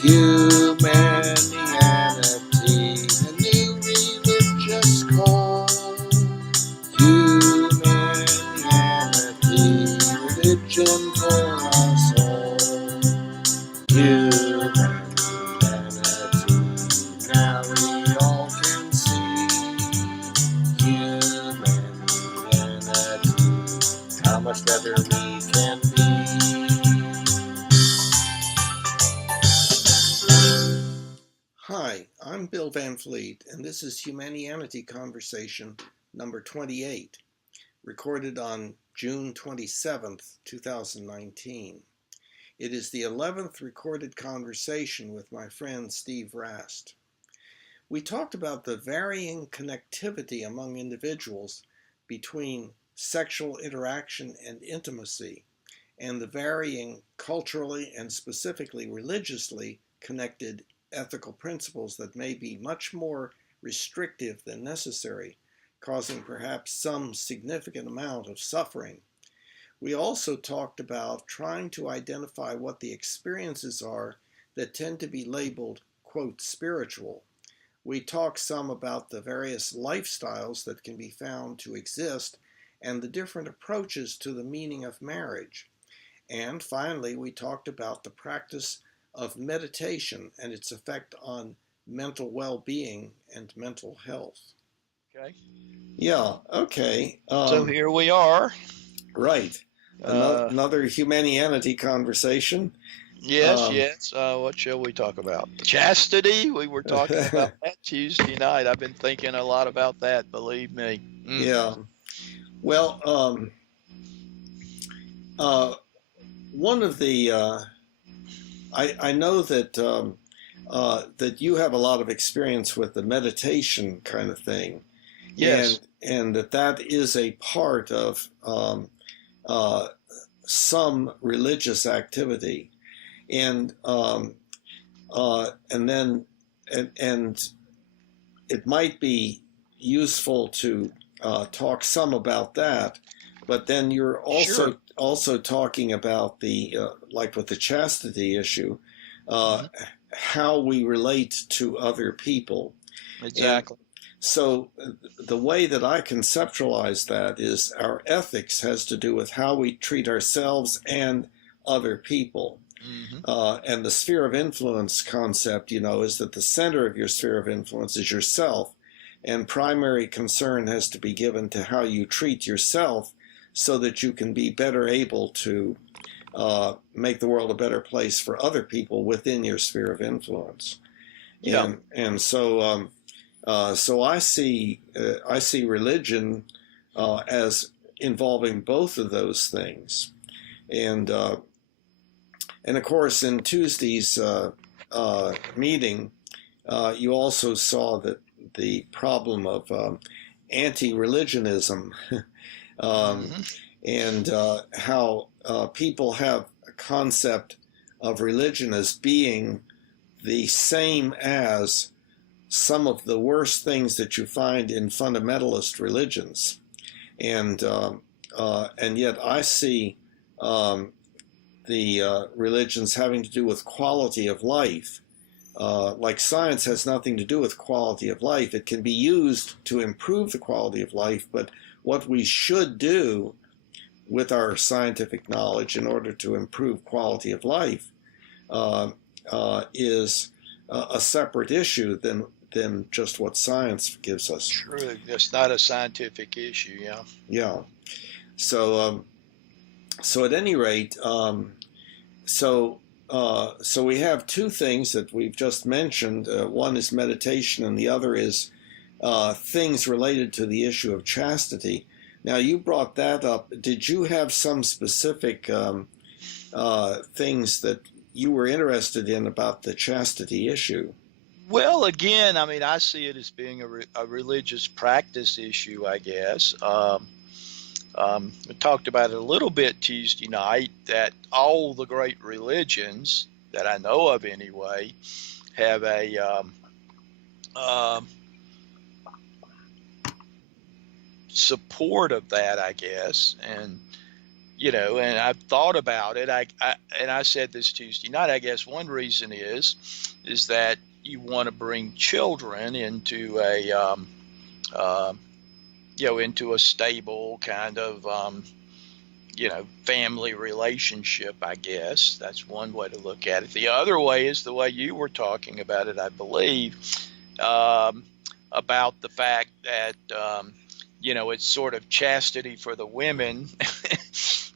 Humanianity, a new religious call. Humanianity, religion for us all. Humanity, now we all can see. Humanity, how much better we can be. Hi, I'm Bill Van Fleet, and this is Humanianity Conversation number 28, recorded on June 27th, 2019. It is the 11th recorded conversation with my friend Steve Rast. We talked about the varying connectivity among individuals between sexual interaction and intimacy, and the varying culturally and specifically religiously connected ethical principles that may be much more restrictive than necessary, causing perhaps some significant amount of suffering. We also talked about trying to identify what the experiences are that tend to be labeled, quote, spiritual. We talked some about the various lifestyles that can be found to exist and the different approaches to the meaning of marriage. And finally, we talked about the practice of meditation and its effect on mental well-being and mental health. Okay. Yeah, okay. So here we are. Right. Another Humanianity conversation. Yes. What shall we talk about? Chastity. We were talking about that Tuesday night. I've been thinking a lot about that, believe me. Yeah. Well, one of the I know that that you have a lot of experience with the meditation kind of thing, Yes. and that is a part of some religious activity, and then and it might be useful to talk some about that, but then you're Sure. also talking about the like with the chastity issue, how we relate to other people. Exactly. And so the way that I conceptualize that is our ethics has to do with how we treat ourselves and other people. And the sphere of influence concept, is that the center of your sphere of influence is yourself, and primary concern has to be given to how you treat yourself so that you can be better able to make the world a better place for other people within your sphere of influence. Yeah. And so I see religion as involving both of those things, and of course in Tuesday's meeting, you also saw that the problem of anti-religionism and how people have a concept of religion as being the same as some of the worst things that you find in fundamentalist religions, and yet I see the religions having to do with quality of life. Like science has nothing to do with quality of life. It can be used to improve the quality of life, but what we should do with our scientific knowledge in order to improve quality of life is a separate issue than just what science gives us. True. That's not a scientific issue. Yeah. Yeah. So at any rate, so we have two things that we've just mentioned. One is meditation, and the other is things related to the issue of chastity. Now, you brought that up. Did you have some specific things that you were interested in about the chastity issue? Well, again, I mean, I see it as being a religious practice issue, I guess. We talked about it a little bit Tuesday night, that all the great religions that I know of anyway have a support of that, I guess. And and I've thought about it. And I said this Tuesday night. I guess one reason is that you want to bring children into into a stable kind of family relationship. I guess that's one way to look at it. The other way is the way you were talking about it, I believe, about the fact that it's sort of chastity for the women,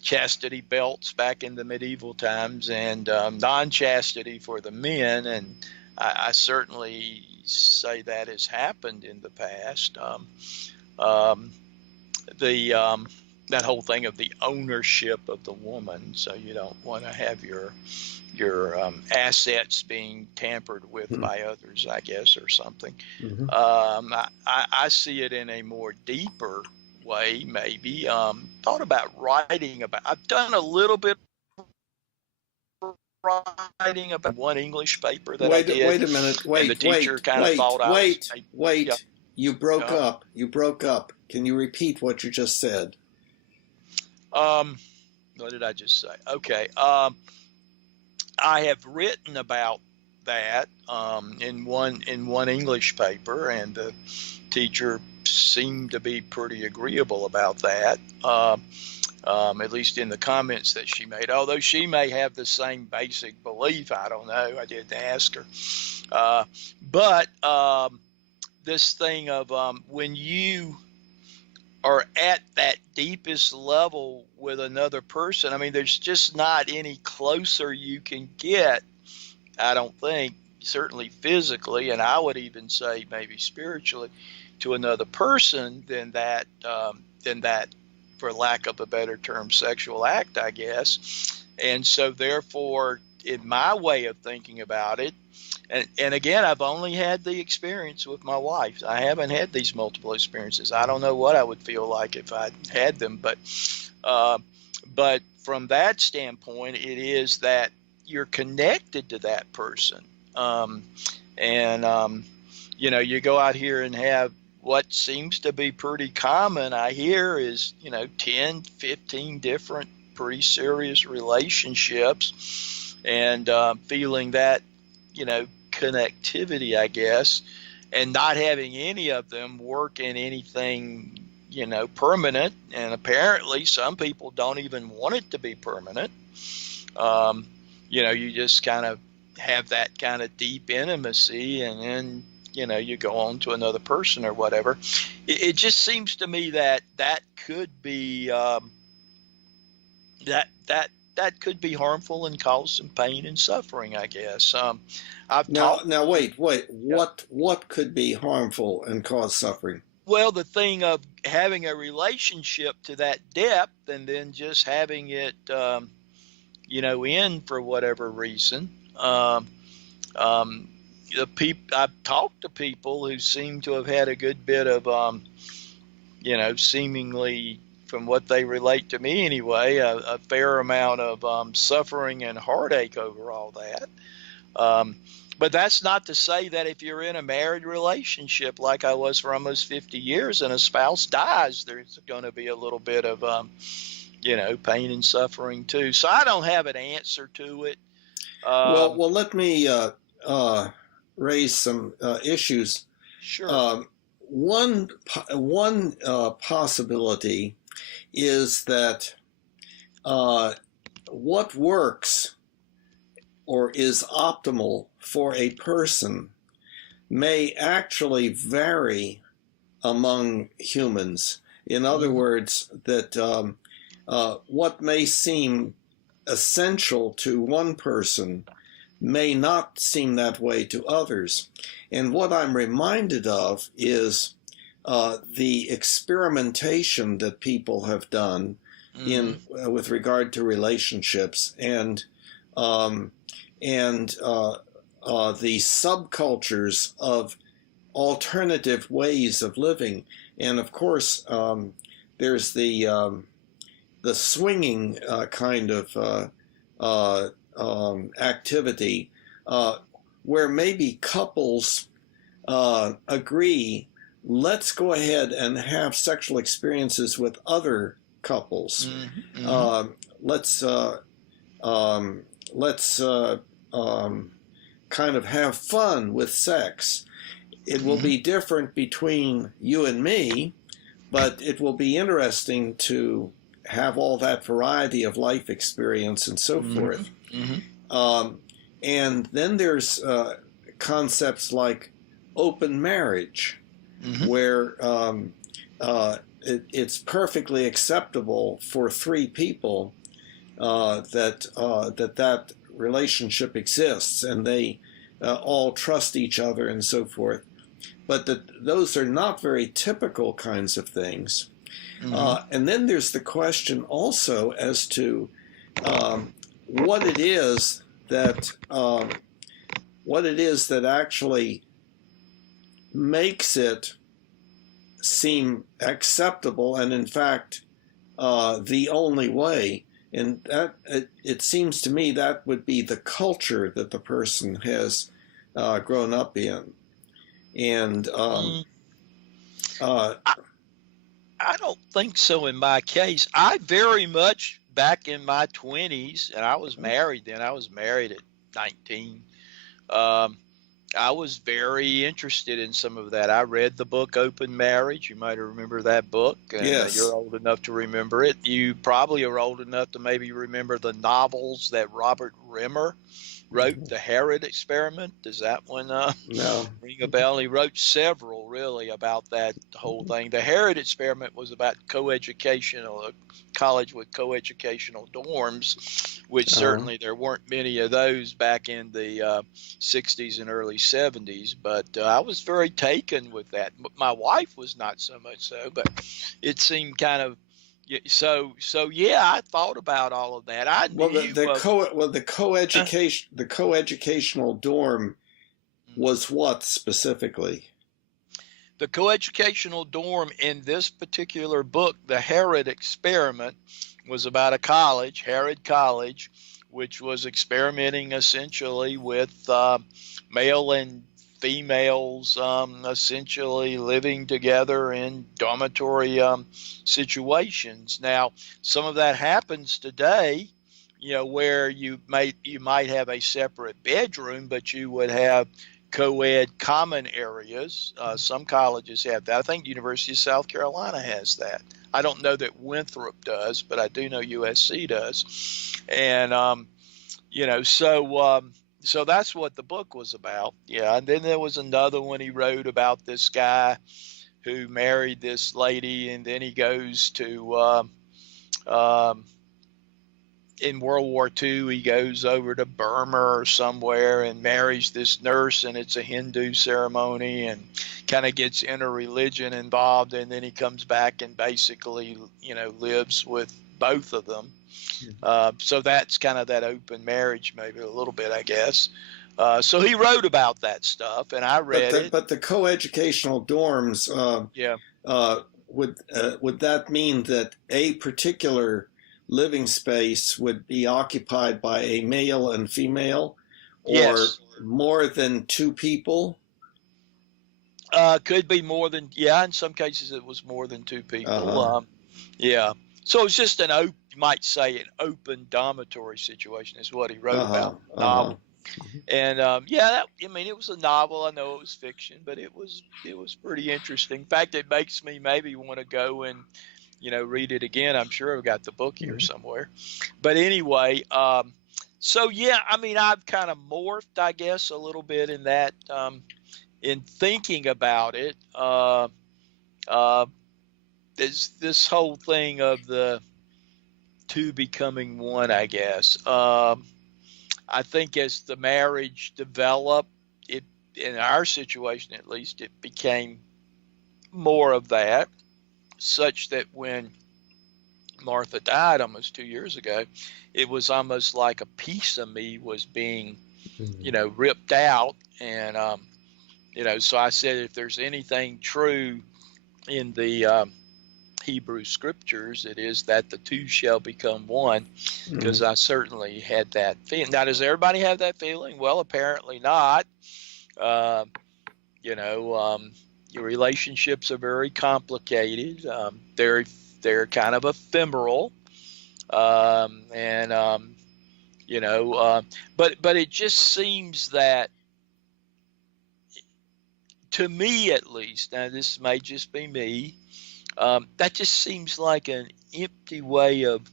chastity belts back in the medieval times, and non-chastity for the men. And I certainly say that has happened in the past. That whole thing of the ownership of the woman, so you don't want to have your assets being tampered with by others, I guess, or something. I see it in a more deeper way, maybe. Thought about writing about. I've done a little bit of writing about one English paper that I did. Wait a minute. And the teacher kind of thought I was. Wait. You broke up. You broke up. Can you repeat what you just said? What did I just say? Okay. I have written about that in one English paper, and the teacher seemed to be pretty agreeable about that, at least in the comments that she made, although she may have the same basic belief. I don't know. I didn't ask her. But this thing of when you are at that deepest level with another person, I mean, there's just not any closer you can get, I don't think, certainly physically, and I would even say maybe spiritually, to another person than that, for lack of a better term, sexual act, I guess. And so therefore, in my way of thinking about it, and again, I've only had the experience with my wife. I haven't had these multiple experiences. I don't know what I would feel like if I had them, but from that standpoint, it is that you're connected to that person. You go out here and have what seems to be pretty common, I hear, is 10, 15 different pretty serious relationships, and feeling that connectivity, I guess, and not having any of them work in anything permanent. And apparently some people don't even want it to be permanent. You just kind of have that kind of deep intimacy, and then you go on to another person or whatever. It just seems to me that could be that could be harmful and cause some pain and suffering, I guess. Now wait. What could be harmful and cause suffering? Well, the thing of having a relationship to that depth and then just having it, end for whatever reason. I've talked to people who seem to have had a good bit of, seemingly, from what they relate to me anyway, a fair amount of suffering and heartache over all that. But that's not to say that if you're in a married relationship like I was for almost 50 years and a spouse dies, there's going to be a little bit of, pain and suffering too. So I don't have an answer to it. Well, let me raise some issues. Sure. One possibility is that what works or is optimal for a person may actually vary among humans. In other words, that what may seem essential to one person may not seem that way to others. And what I'm reminded of is the experimentation that people have done with regard to relationships, and the subcultures of alternative ways of living. And of course, there's the swinging kind of activity where maybe couples agree, let's go ahead and have sexual experiences with other couples. Mm-hmm. Let's let's kind of have fun with sex. It will be different between you and me, but it will be interesting to have all that variety of life experience and so forth. And then there's concepts like open marriage, where it's perfectly acceptable for three people that relationship exists, and they all trust each other and so forth. But those are not very typical kinds of things. And then there's the question also as to what it is that actually makes it seem acceptable, and in fact the only way. And that it seems to me that would be the culture that the person has grown up in. And I don't think so in my case. I very much, back in my 20s, and I was married then. I was married at 19. I was very interested in some of that. I read the book Open Marriage. You might remember that book, and yes, you're old enough to remember it. You probably are old enough to maybe remember the novels that Robert Rimmer wrote, The Herod Experiment. Does that one no, ring a bell? He wrote several, really, about that whole thing. The Herod Experiment was about coeducational, a college with coeducational dorms, which certainly there weren't many of those back in the 60s and early 70s. But I was very taken with that. My wife was not so much so, but it seemed kind of so yeah. I thought about all of that. I knew the coeducational dorm was what specifically? The coeducational dorm in this particular book, The Herod Experiment, was about a college, Herod College, which was experimenting essentially with male and females essentially living together in dormitory situations. Now, some of that happens today, where you might have a separate bedroom, but you would have co-ed common areas. Some colleges have that. I think University of South Carolina has that. I don't know that Winthrop does, but I do know USC does. And so that's what the book was about. Yeah, and then there was another one he wrote about this guy who married this lady, and then he goes to in World War II, he goes over to Burma or somewhere and marries this nurse, and it's a Hindu ceremony, and kind of gets interreligion involved, and then he comes back and basically, lives with both of them. So that's kind of that open marriage, maybe a little bit, I guess. So he wrote about that stuff, and I read it. But the coeducational dorms, would that mean that a particular living space would be occupied by a male and female, or yes, more than two people? Could be more than, in some cases it was more than two people. So it's just you might say an open dormitory situation is what he wrote about in the novel. And it was a novel. I know it was fiction, but it was pretty interesting. In fact, it makes me maybe want to go and read it again. I'm sure I've got the book here somewhere. But anyway, I've kind of morphed, I guess, a little bit in that, in thinking about it. There's this whole thing of the two becoming one, I guess. I think as the marriage developed, it, in our situation at least, it became more of that, such that when Martha died almost 2 years ago, it was almost like a piece of me was being, ripped out. And, so I said, if there's anything true in the Hebrew scriptures, it is that the two shall become one, because I certainly had that feeling. Now, does everybody have that feeling? Well, apparently not. Your relationships are very complicated. they're kind of ephemeral, and you know, but it just seems that, to me at least, now this may just be me, that just seems like an empty way of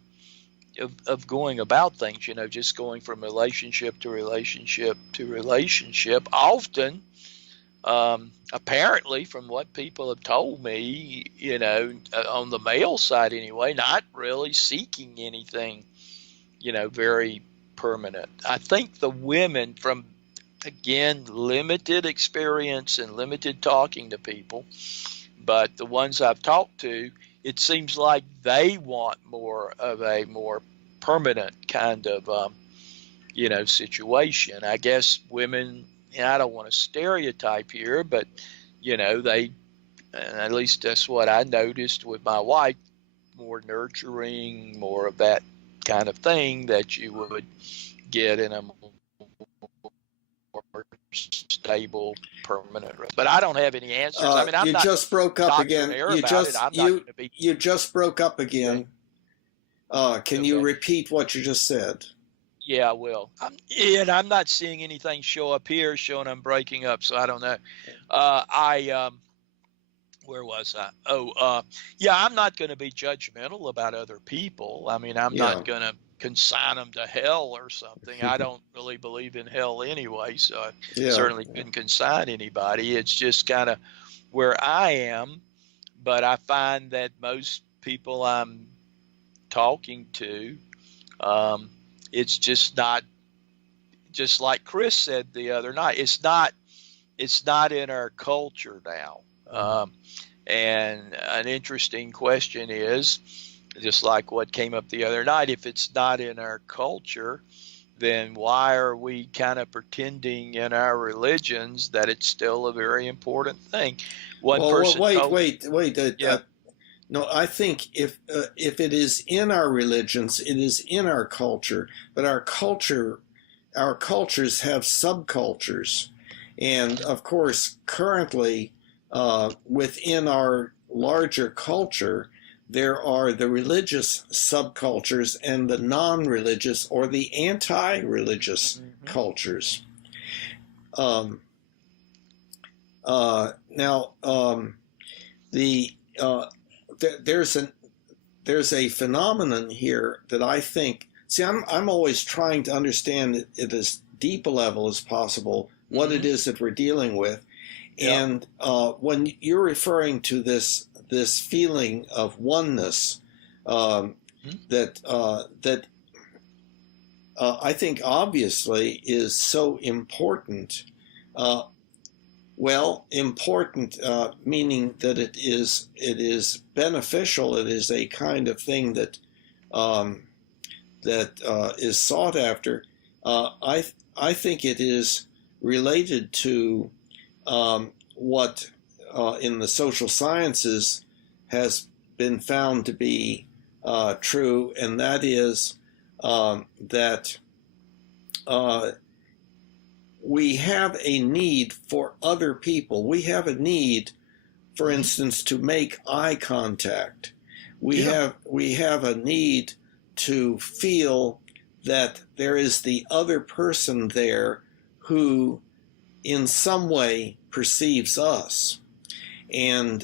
going about things, you know, just going from relationship to relationship to relationship. Often, apparently, from what people have told me, you know, on the male side anyway, not really seeking anything, you know, very permanent. I think the women, from, again, limited experience and limited talking to people, but the ones I've talked to, it seems like they want more of a more permanent kind of, you know, situation. I guess women, you know, I don't want to stereotype here, but, you know, they, at least that's what I noticed with my wife, more nurturing, more of that kind of thing that you would get in a more stable, permanent. But I don't have any answers. I mean, I'm You not just broke up again. doctrinaire about it. I'm not going to be. You just broke up again. Can you Okay. repeat what you just said? Yeah, I will. And I'm not seeing anything show up here showing I'm breaking up, so I don't know. Where was I? Yeah, I'm not going to be judgmental about other people. I mean, I'm Yeah. not going to consign them to hell or something. I don't really believe in hell anyway, so I Yeah. certainly couldn't consign anybody. It's just kind of where I am, but I find that most people I'm talking to, it's just not, just like Chris said the other night, it's not in our culture now. And an interesting question is, just like what came up the other night, if it's not in our culture, then why are we kind of pretending in our religions that it's still a very important thing? One person told, wait. yeah, No, I think if it is in our religions, it is in our culture. But our cultures have subcultures, and of course, currently, within our larger culture, there are the religious subcultures and the non-religious or the anti-religious cultures. Now, there's a phenomenon here that I think. See, I'm always trying to understand it at as deep a level as possible what it is that we're dealing with, and when you're referring to this feeling of oneness, that I think obviously is so important. Important meaning that it is beneficial. It is a kind of thing that is sought after. I think it is related to what in the social sciences has been found to be true, and that is that we have a need for other people. We have a need, for instance, to make eye contact. We have a need to feel that there is the other person there who in some way perceives us. And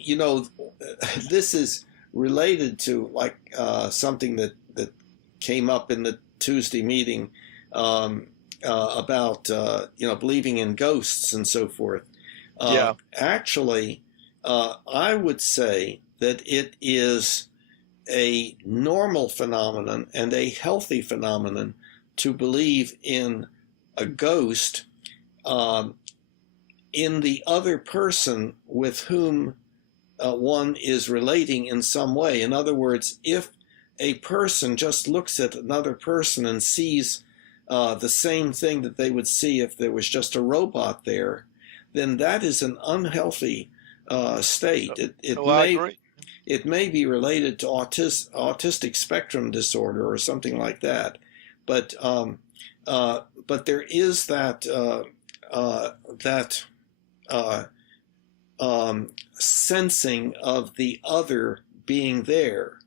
you know, this is related to like something that came up in the Tuesday meeting about believing in ghosts and so forth. Actually, I would say that it is a normal phenomenon and a healthy phenomenon to believe in a ghost in the other person with whom one is relating in some way. In other words, if a person just looks at another person and sees the same thing that they would see if there was just a robot there, then that is an unhealthy state. I agree. It may be related to autistic spectrum disorder or something like that, but there is that sensing of the other being there.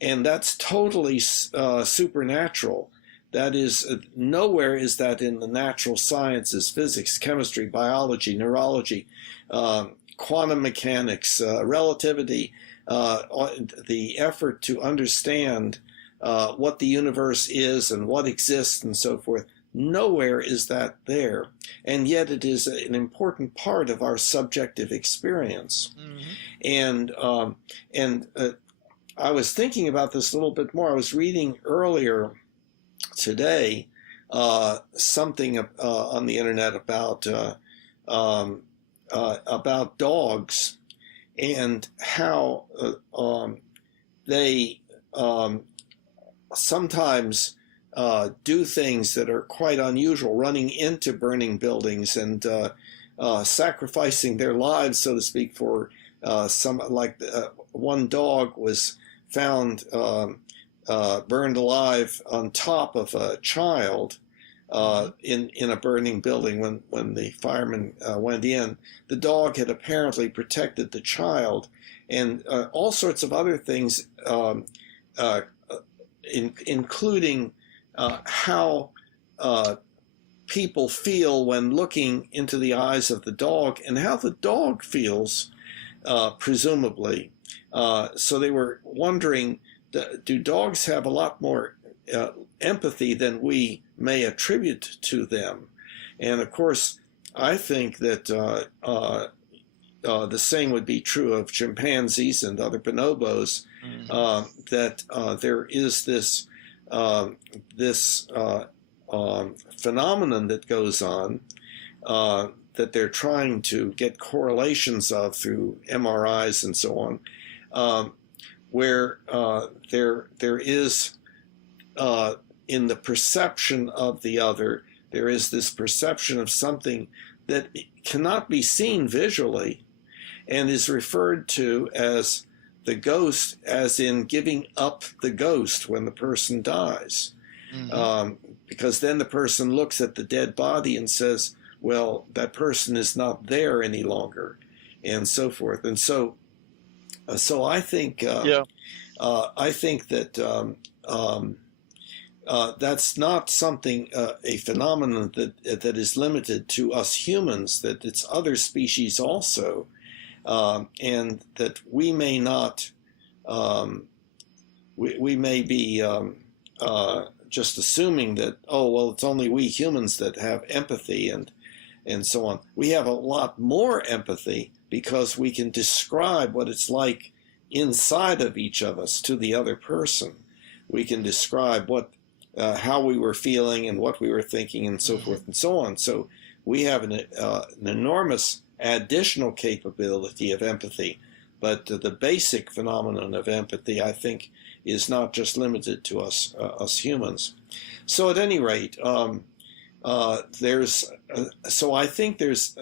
And that's totally supernatural. That is, nowhere is that in the natural sciences, physics, chemistry, biology, neurology, quantum mechanics, relativity, the effort to understand what the universe is and what exists and so forth. Nowhere is that there. And yet it is an important part of our subjective experience. Mm-hmm. And I was thinking about this a little bit more. I was reading earlier today something on the internet about dogs and how they sometimes do things that are quite unusual, running into burning buildings and sacrificing their lives, so to speak, for one dog was found burned alive on top of a child in a burning building when the firemen went in. The dog had apparently protected the child, and all sorts of other things, including how people feel when looking into the eyes of the dog and how the dog feels, presumably. So they were wondering, do dogs have a lot more empathy than we may attribute to them? And of course, I think that the same would be true of chimpanzees and other bonobos, that there is this phenomenon that goes on that they're trying to get correlations of through MRIs and so on, where there is, in the perception of the other, there is this perception of something that cannot be seen visually and is referred to as the ghost, as in giving up the ghost when the person dies. Because then the person looks at the dead body and says, well, that person is not there any longer, and so forth. And so I think I think that that's not something, a phenomenon that is limited to us humans, that it's other species also, and that we may not, we may be just assuming that, oh, well, it's only we humans that have empathy and so on. We have a lot more empathy because we can describe what it's like inside of each of us to the other person. We can describe how we were feeling and what we were thinking and so forth and so on. So we have an enormous additional capability of empathy. But the basic phenomenon of empathy, I think, is not just limited to us humans. So at any rate, so I think there's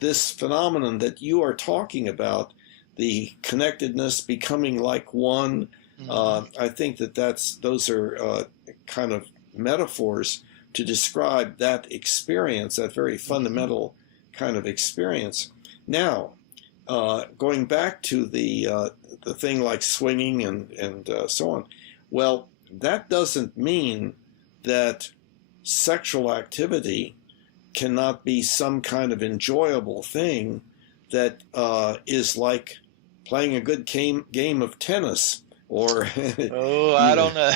this phenomenon that you are talking about, the connectedness, becoming like one. I think those are kind of metaphors to describe that experience, that very fundamental kind of experience. Now, going back to the thing like swinging and so on, well, that doesn't mean that sexual activity cannot be some kind of enjoyable thing that is like playing a good game of tennis, or I don't know.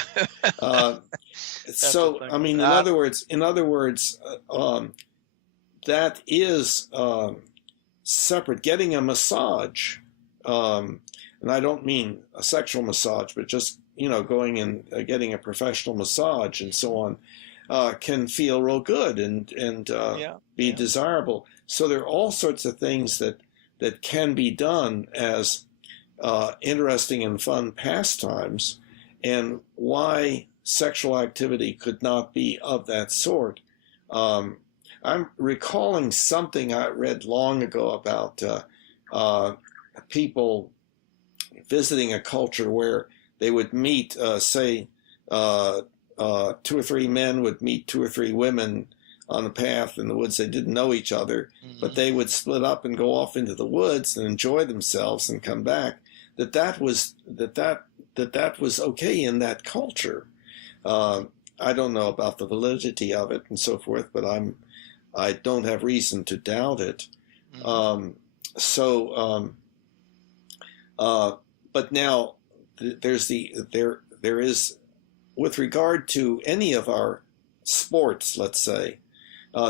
So I mean, in other words, that is separate. Getting a massage, and I don't mean a sexual massage, but just going and getting a professional massage and so on, can feel real good and be desirable. So there are all sorts of things that can be done as interesting and fun pastimes, and why sexual activity could not be of that sort. I'm recalling something I read long ago about people visiting a culture where they would meet, say, 2 or 3 men would meet 2 or 3 women on a path in the woods. They didn't know each other, but Mm-hmm. they would split up and go off into the woods and enjoy themselves and come back. That was okay in that culture. I don't know about the validity of it and so forth, but I don't have reason to doubt it. Mm-hmm. But now there is, with regard to any of our sports, let's say,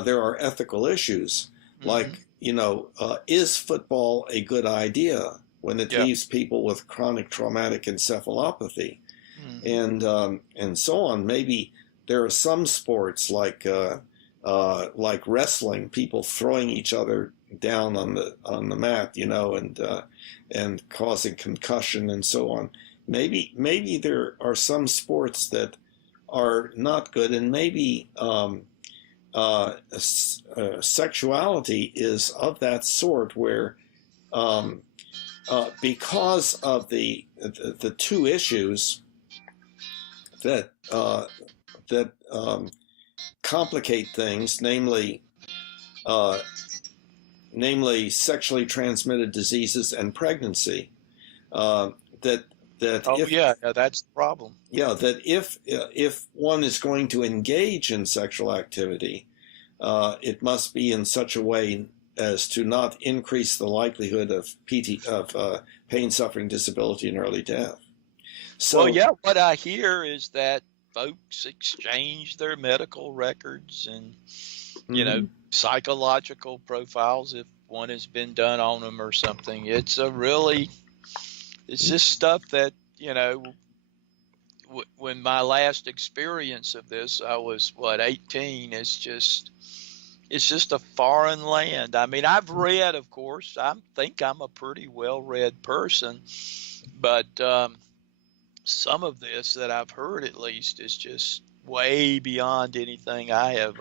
there are ethical issues Mm-hmm. like, is football a good idea when it Yeah. leaves people with chronic traumatic encephalopathy Mm-hmm. and so on? Maybe there are some sports like wrestling, people throwing each other down on the mat, and causing concussion and so on. Maybe there are some sports that are not good, and maybe sexuality is of that sort where, um, because of the two issues that complicate things, uh, namely sexually transmitted diseases and pregnancy, uh, that that Oh if yeah, yeah, that's the problem. yeah that if one is going to engage in sexual activity, it must be in such a way as to not increase the likelihood of pain, suffering, disability, and early death. Well, So, yeah, what I hear is that folks exchange their medical records and, mhm. psychological profiles if one has been done on them or something. It's just stuff that, when my last experience of this, I was, 18. It's just a foreign land. I mean, I've read, of course, I think I'm a pretty well-read person, but some of this that I've heard at least is just way beyond anything I have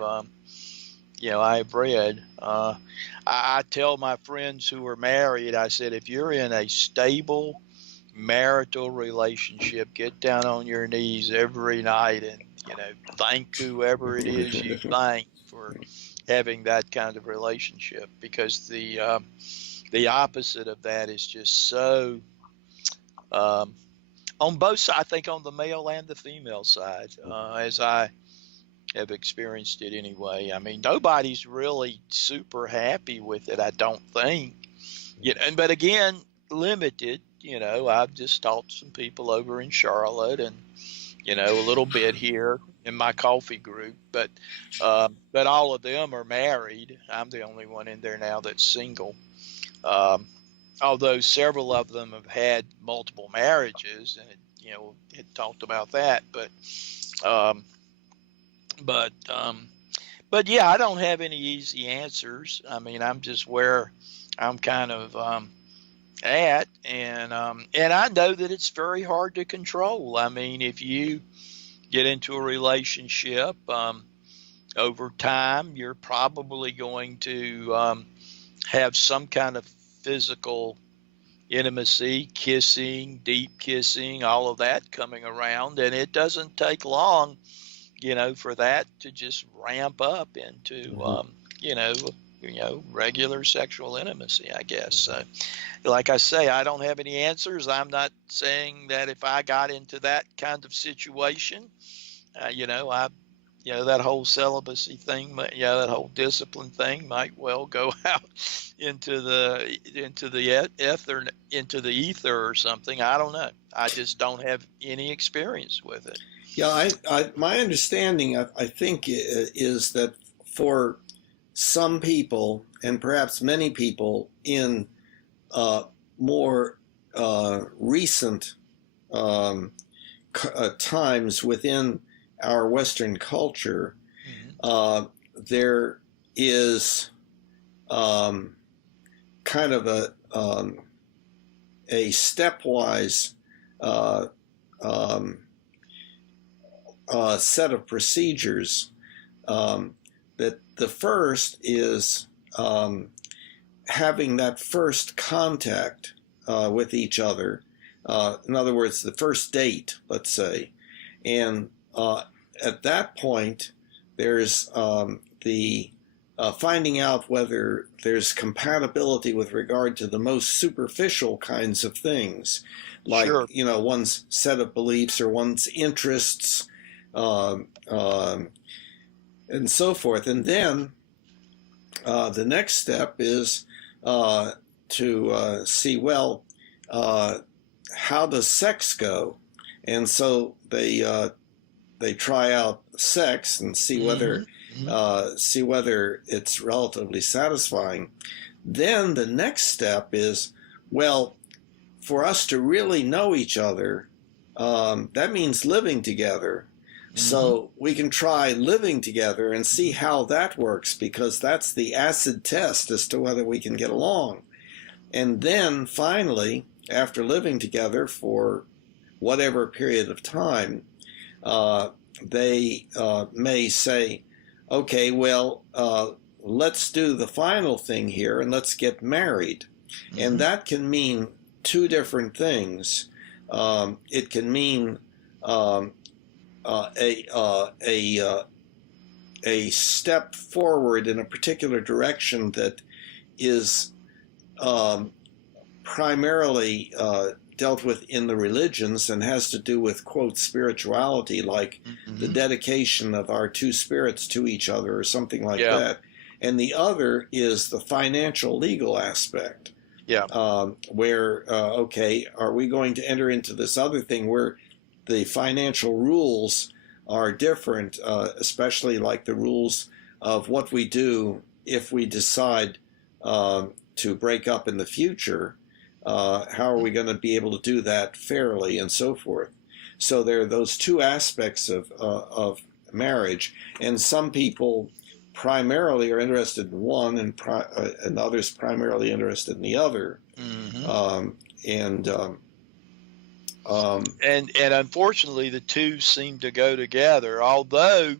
read. I tell my friends who are married, I said, if you're in a stable marital relationship, get down on your knees every night and, thank whoever it is you thank for having that kind of relationship, because the opposite of that is just so, um, on both sides, I think on the male and the female side, as I have experienced it anyway. I mean, nobody's really super happy with it, I don't think. But again, limited. I've just talked to some people over in Charlotte, and a little bit here in my coffee group, but all of them are married. I'm the only one in there now that's single. Um, Although several of them have had multiple marriages, and had talked about that, um, but um, but yeah, I don't have any easy answers. I mean, I'm just where I'm kind of at, and I know that it's very hard to control. I mean, if you get into a relationship, over time, you're probably going to have some kind of physical intimacy, kissing, deep kissing, all of that coming around, and it doesn't take long, for that to just ramp up into, you know, regular sexual intimacy, I guess. So, like I say, I don't have any answers. I'm not saying that if I got into that kind of situation, I that whole celibacy thing, that whole discipline thing might well go out into the ether or something. I don't know. I just don't have any experience with it. Yeah, my understanding, I think, is that for some people, and perhaps many people in more recent um, times within our Western culture, Hmm. there is um, kind of a stepwise uh, um, set of procedures. That the first is having that first contact with each other. In other words, the first date, let's say. And at that point, there's the finding out whether there's compatibility with regard to the most superficial kinds of things, like, Sure. One's set of beliefs or one's interests, um, um, and so forth. And then the next step is to see, well, how does sex go? And so they try out sex and see whether it's relatively satisfying. Then the next step is, well, for us to really know each other, that means living together. So we can try living together and see how that works, because that's the acid test as to whether we can get along. And then finally, after living together for whatever period of time, they may say, okay, well, let's do the final thing here and let's get married. And that can mean two different things. It can mean a step forward in a particular direction that is primarily dealt with in the religions and has to do with, quote, spirituality, like the dedication of our two spirits to each other or something like that. And the other is the financial legal aspect, where, okay, are we going to enter into this other thing where the financial rules are different, especially like the rules of what we do if we decide to break up in the future. How are we going to be able to do that fairly and so forth? So there are those two aspects of marriage, and some people primarily are interested in one, and others primarily interested in the other. And unfortunately, the two seem to go together. Although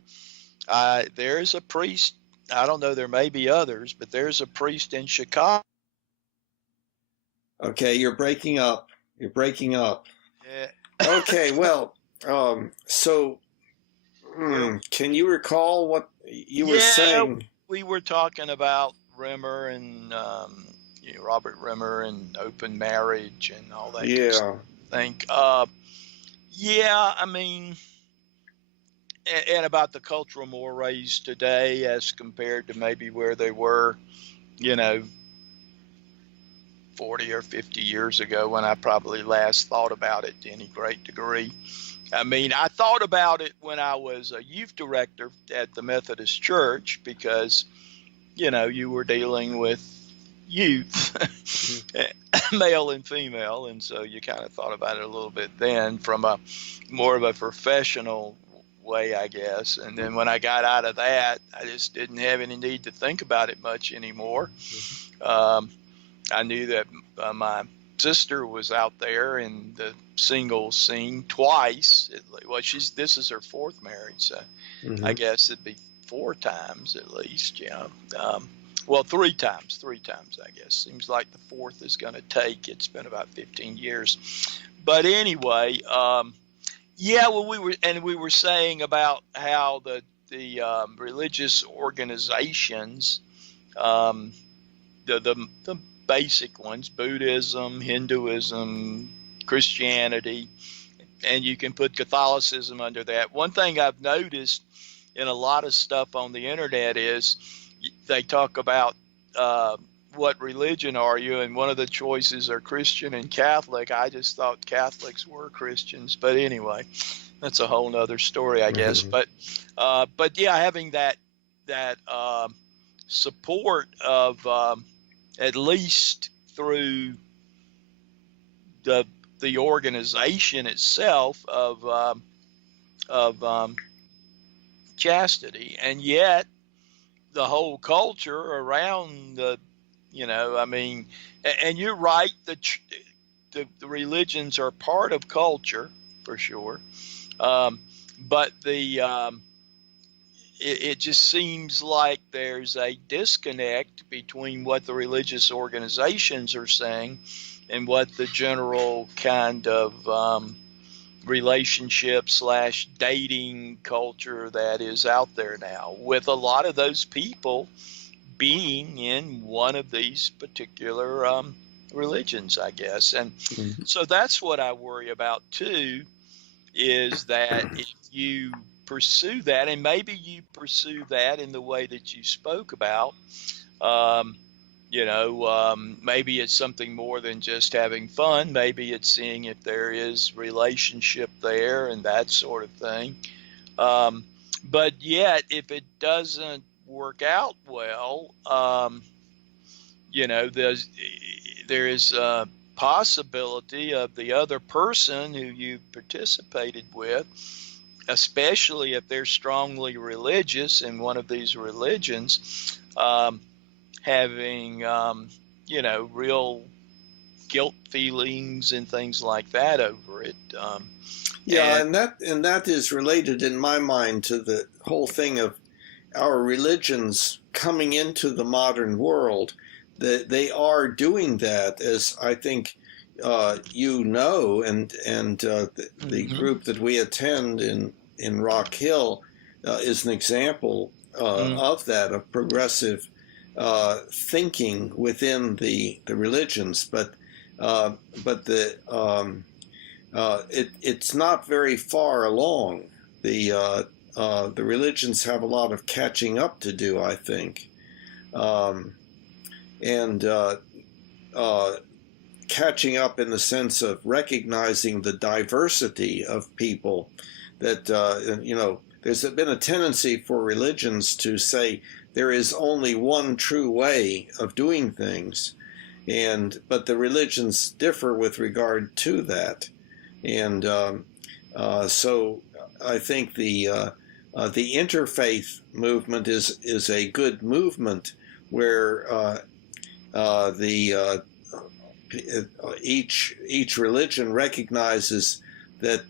there is a priest, I don't know, there may be others, but there's a priest in Chicago. Okay, you're breaking up. You're breaking up. Yeah. Okay, well, so can you recall what you were saying? We were talking about Rimmer and Robert Rimmer and open marriage and all that. Yeah. Think. I mean, and about the cultural mores today as compared to maybe where they were, 40 or 50 years ago, when I probably last thought about it to any great degree. I mean, I thought about it when I was a youth director at the Methodist Church, because, you were dealing with youth, male and female, and so you kind of thought about it a little bit then from a more of a professional way, I guess. And then when I got out of that, I just didn't have any need to think about it much anymore. I knew that my sister was out there in the single scene twice. Well, this is her fourth marriage, so I guess it'd be 4 times at least. Well, 3 times, I guess. Seems like the fourth is going to take. It's been about 15 years. But anyway, well, we were saying about how the religious organizations, the basic ones, Buddhism, Hinduism, Christianity, and you can put Catholicism under that. One thing I've noticed in a lot of stuff on the internet is they talk about what religion are you, and one of the choices are Christian and Catholic. I just thought Catholics were Christians, but anyway, that's a whole nother story, I guess. But yeah, having that support of at least through the organization itself of chastity, and yet the whole culture around I mean, and you're right, the religions are part of culture for sure, but it just seems like there's a disconnect between what the religious organizations are saying and what the general kind of relationship slash dating culture that is out there now, with a lot of those people being in one of these particular religions, I guess. And Mhm. so that's what I worry about too, is that if you pursue that, and maybe you pursue that in the way that you spoke about, um, maybe it's something more than just having fun. Maybe it's seeing if there is relationship there and that sort of thing. Um, but yet, if it doesn't work out well, there is a possibility of the other person who you participated with, especially if they're strongly religious in one of these religions, having real guilt feelings and things like that over it. Yeah, And and that is related in my mind to the whole thing of our religions coming into the modern world. That they are doing that, as I think the Mhm, group that we attend in Rock Hill is an example mhm, of that, of progressive thinking within the religions, but it's not very far along. The religions have a lot of catching up to do, I think, um, and catching up in the sense of recognizing the diversity of people. That there's been a tendency for religions to say there is only one true way of doing things, but the religions differ with regard to that. And so I think the interfaith movement is a good movement where the each religion recognizes that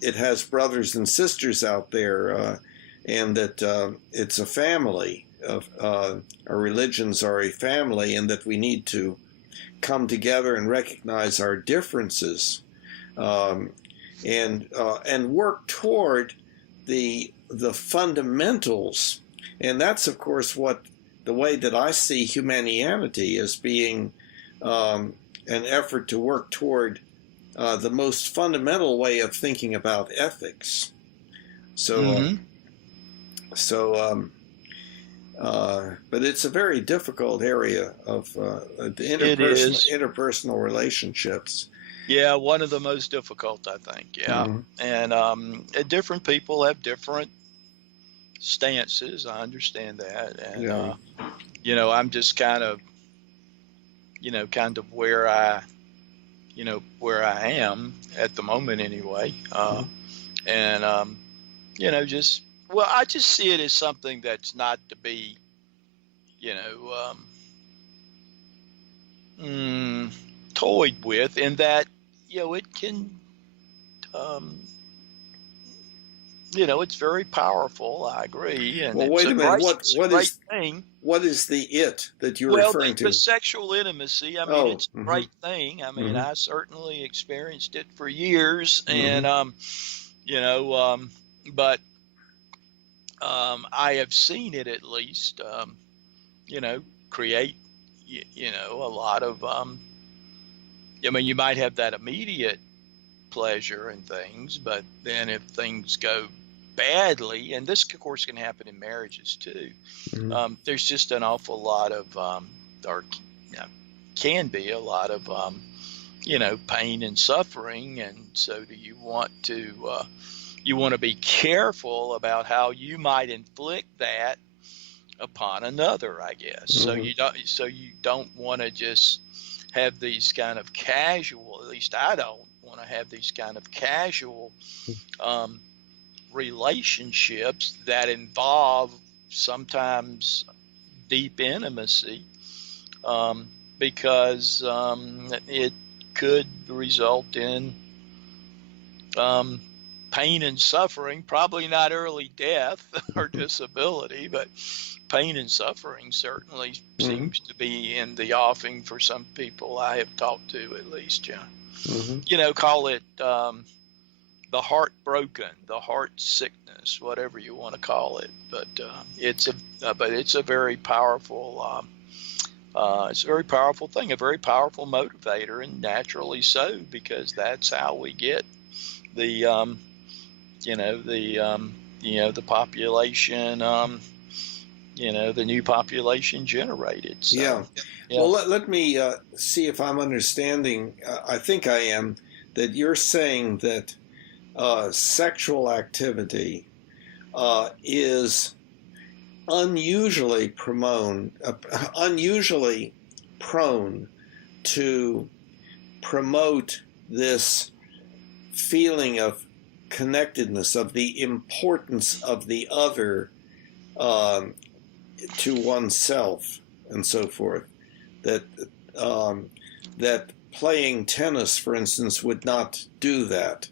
it has brothers and sisters out there, and that it's a family. Our religions are a family, and that we need to come together and recognize our differences, um, and work toward the fundamentals. And that's, of course, what the way that I see Humanianity as being an effort to work toward the most fundamental way of thinking about ethics. So, mhm. but it's a very difficult area of the It is. interpersonal relationships. Yeah, one of the most difficult, I think. Yeah. Mhm. And different people have different stances. I understand that. And, Yeah. I'm just kind of where I am at the moment anyway. Mhm. And, just, well, I just see it as something that's not to be, you know, toyed with, in that, it can, um, it's very powerful. I agree, and Well, it's wait a a minute. great, What it's a what great is thing. what is the it that you're Well, referring the to? sexual intimacy, I mean, Oh. it's a Mm-hmm. great thing. I mean, Mm-hmm. I certainly experienced it for years, Mm-hmm. and you know, but I have seen it at least, you know, create, a lot of. I mean, you might have that immediate pleasure and things, but then if things go badly, and this, of course, can happen in marriages too. Mm-hmm. There's just an awful lot of, or you know, can be a lot of, pain and suffering, and so do you want to be careful about how you might inflict that upon another, I guess. Mm-hmm. So you don't want to just have these kind of casual. At least I don't want to have these kind of casual um, relationships that involve sometimes deep intimacy, because it could result in um, pain and suffering. Probably not early death or disability, but pain and suffering certainly Mm-hmm. seems to be in the offing for some people I have talked to, at least. Yeah. Hmm. call it the heartbroken, the heart sickness, whatever you want to call it. But it's a very powerful it's a very powerful thing, a very powerful motivator, and naturally so, because that's how we get the the population, the new population generated. So Yeah. yeah. Well, let me see if I'm understanding. I think I am. That you're saying that sexual activity is unusually prone to promote this feeling of connectedness, of the importance of the other um, to oneself, and so forth. That that playing tennis, for instance, would not do that.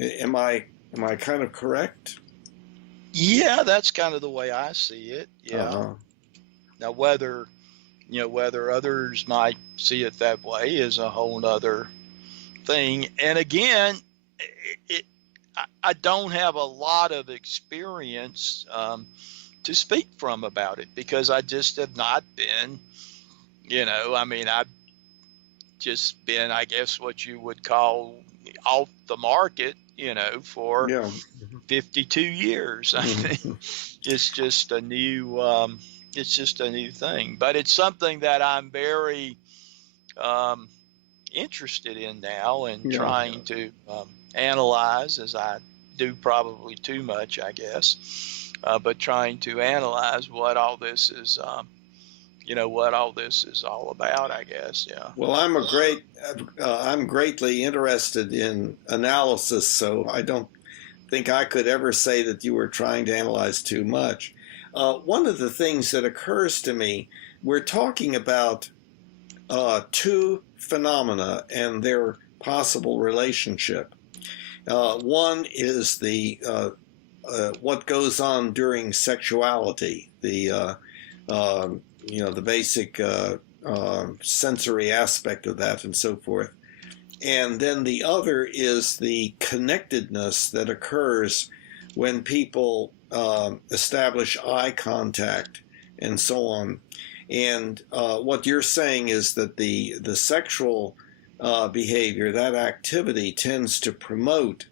Am I kind of correct? Yeah, that's kind of the way I see it. Yeah. Uh-huh. Now, whether others might see it that way is a whole nother thing. And again, it, I don't have a lot of experience to speak from about it, because I just have not been, I've just been, I guess, what you would call off the market, for Yeah. 52 years. I mean, Mhm. it's just a new thing, but it's something that I'm very um, interested in now, and Yeah. trying to analyze, as I do probably too much, I guess, but trying to analyze what all this is, what all this is all about, I guess. Yeah. Well, I'm greatly interested in analysis, so I don't think I could ever say that you were trying to analyze too much. One of the things that occurs to me, we're talking about two phenomena and their possible relationship. One is the what goes on during sexuality, the basic sensory aspect of that, and so forth. And then the other is the connectedness that occurs when people establish eye contact and so on. And what you're saying is that the sexual behavior, that activity, tends to promote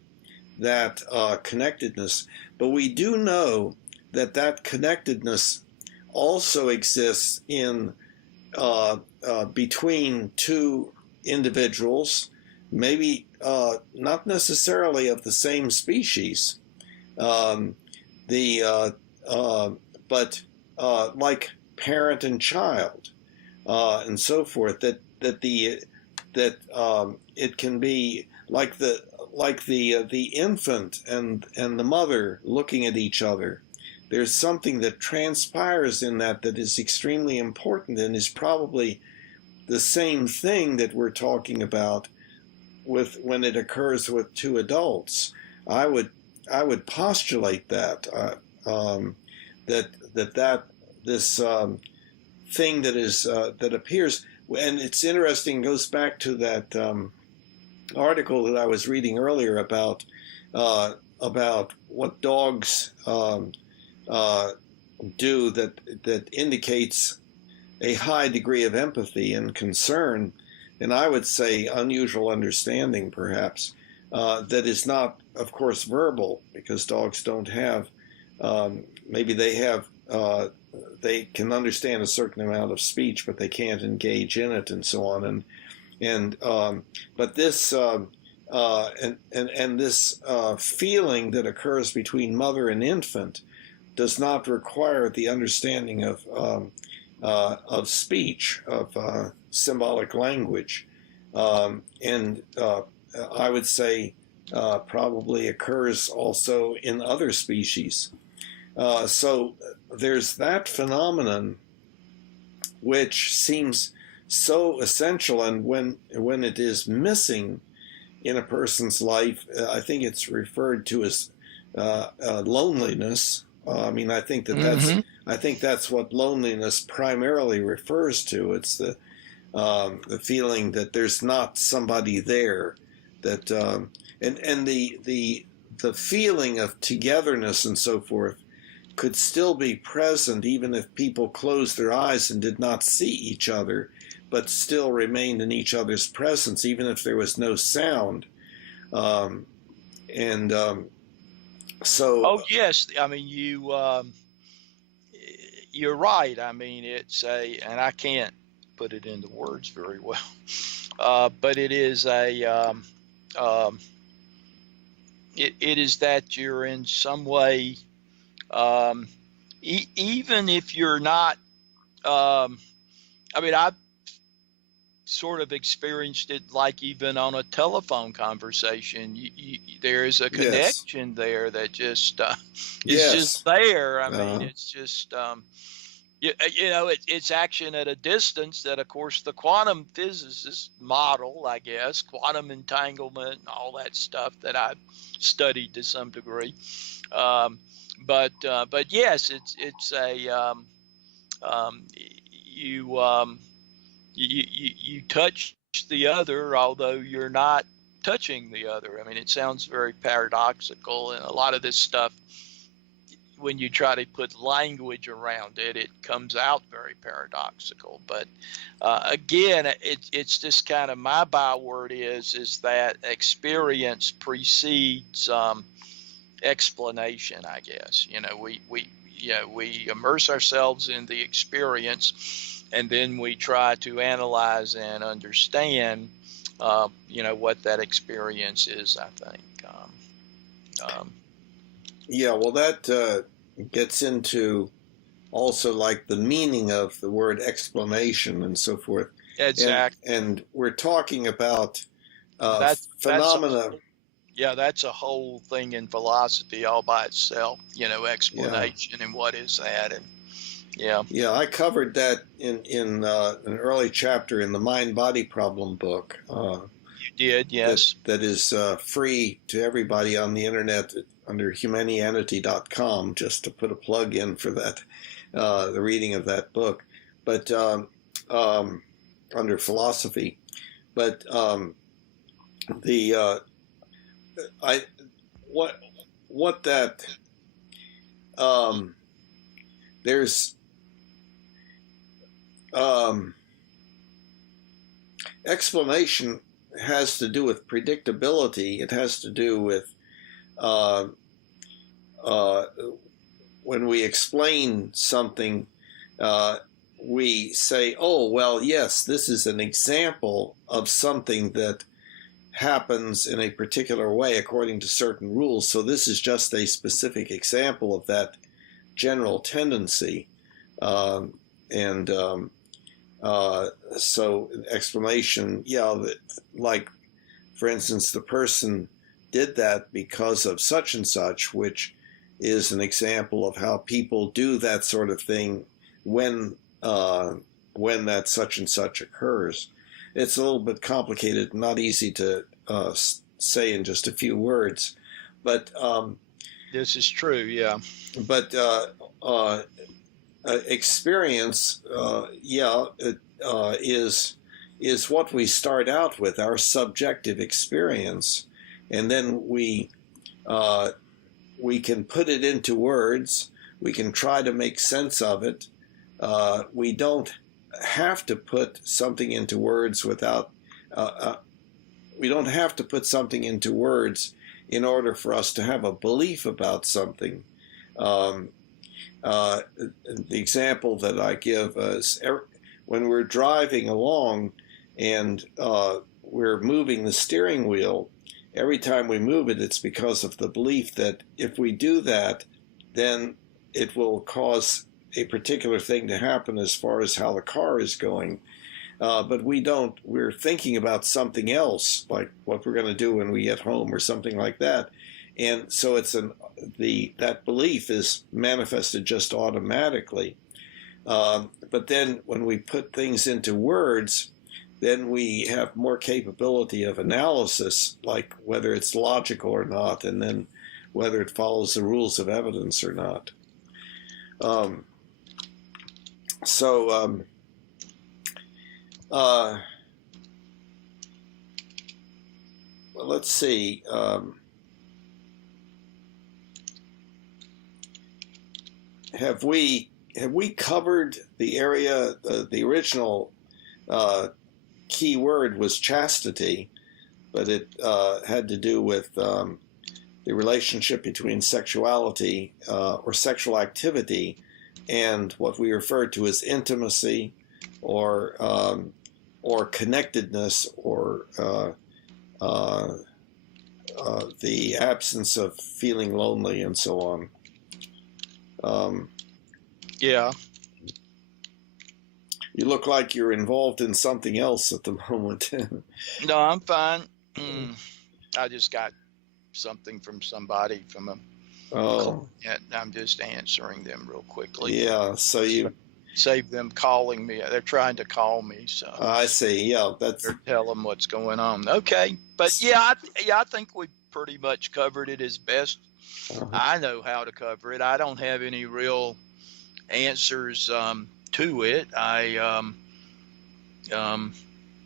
that connectedness. But we do know that connectedness also exists in between two individuals, maybe not necessarily of the same species, um, the but like parent and child, and so forth. That it can be like the infant and the mother looking at each other. There's something that transpires in that is extremely important, and is probably the same thing that we're talking about with when it occurs with two adults. I would postulate that that this thing that is that appears, and it's interesting. Goes back to that article that I was reading earlier about what dogs do that indicates a high degree of empathy and concern, and I would say unusual understanding, perhaps, that is not, of course, verbal, because dogs don't have, maybe they have, they can understand a certain amount of speech, but they can't engage in it, and so on. But this, and this feeling that occurs between mother and infant does not require the understanding of speech, of symbolic language, and I would say probably occurs also in other species. So there's that phenomenon which seems so essential, and when it is missing in a person's life, I think it's referred to as loneliness. I mean, I think that's what loneliness primarily refers to. It's the feeling that there's not somebody there, that and the feeling of togetherness and so forth could still be present even if people closed their eyes and did not see each other, but still remained in each other's presence, even if there was no sound. Um, and so, Oh yes, I mean you're right. I mean and I can't put it into words very well, but it is um, it is that you're in some way, um, even if you're not. I mean, I've sort of experienced it like even on a telephone conversation. There is a yes, connection there that just is just yes, there. I mean, uh, it's just it's action at a distance that, of course, the quantum physicists model, I guess, quantum entanglement and all that stuff that I've studied to some degree. Um, but yes, it's a um, you, you touch the other, although you're not touching the other. I mean, it sounds very paradoxical, and a lot of this stuff, when you try to put language around it, it comes out very paradoxical. But again, it's just kind of my byword is that experience precedes explanation, I guess. We immerse ourselves in the experience, and then we try to analyze and understand, what that experience is, I think. Um, yeah. Well, that gets into also like the meaning of the word explanation and so forth, exactly. and we're talking about That's a phenomena. yeah, that's a whole thing in philosophy all by itself. Yeah, Explanation and what is that, and yeah, yeah. I covered that in an early chapter in the Mind Body Problem book. you did, That yes. that is free to everybody on the internet under Humanianity.com. Just to put a plug in for that, the reading of that book, but um, under philosophy. But the I what that um, there's um, explanation has to do with predictability. It has to do with uh, uh, when we explain something, uh, we say, oh, well, yes, this is an example of something that happens in a particular way according to certain rules. So this is just a specific example of that general tendency. Um, and so explanation, yeah, like, for instance, the person did that because of such and such, which is an example of how people do that sort of thing when uh, when that such and such occurs. It's a little bit complicated, not easy to say in just a few words, but This is true. Yeah. but experience, is what we start out with, our subjective experience, and then we can put it into words. We can try to make sense of it. We don't have to put something into words without. Uh, uh, we don't have to put something into words in order for us to have a belief about something. Um, the example that I give is when we're driving along and we're moving the steering wheel. Every time we move it, it's because of the belief that if we do that, then it will cause a particular thing to happen as far as how the car is going. But we don't. We're thinking about something else, like what we're going to do when we get home or something like that. And so that belief is manifested just automatically. But then when we put things into words, then we have more capability of analysis, like whether it's logical or not, and then whether it follows the rules of evidence or not. Um, so Well, let's see. Have we covered the area? The original key word was chastity, but it had to do with the relationship between sexuality or sexual activity and what we refer to as intimacy or connectedness or the absence of feeling lonely and so on. Yeah. You look like you're involved in something else at the moment. No, I'm fine. I just got something from somebody from a Oh, client. I'm just answering them real quickly. yeah. So you save them calling me. They're trying to call me, so I see. Yeah, that's tell them what's going on. Okay, but yeah, I think we pretty much covered it as best I know how to cover it. I don't have any real answers to it.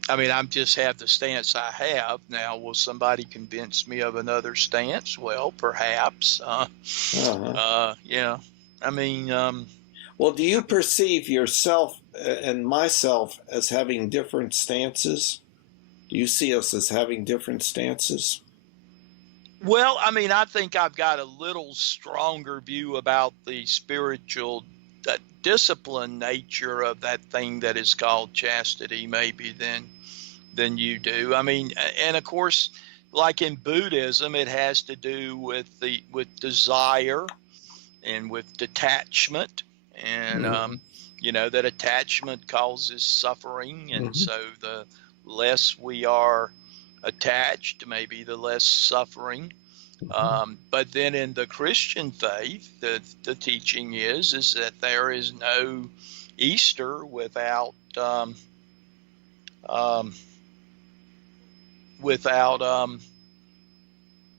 I mean, I just have the stance I have. Now, will somebody convince me of another stance? Well, perhaps. Yeah. I mean, well, do you perceive yourself and myself as having different stances? Do you see us as having different stances? well, I mean, I think I've got a little stronger view about the spiritual discipline nature of that thing that is called chastity, maybe than you do. I mean, and of course, like in Buddhism, it has to do with desire and with detachment, and you know that attachment causes suffering, and so the less we are attached, maybe the less suffering. But then in the Christian faith, the teaching is that there is no Easter without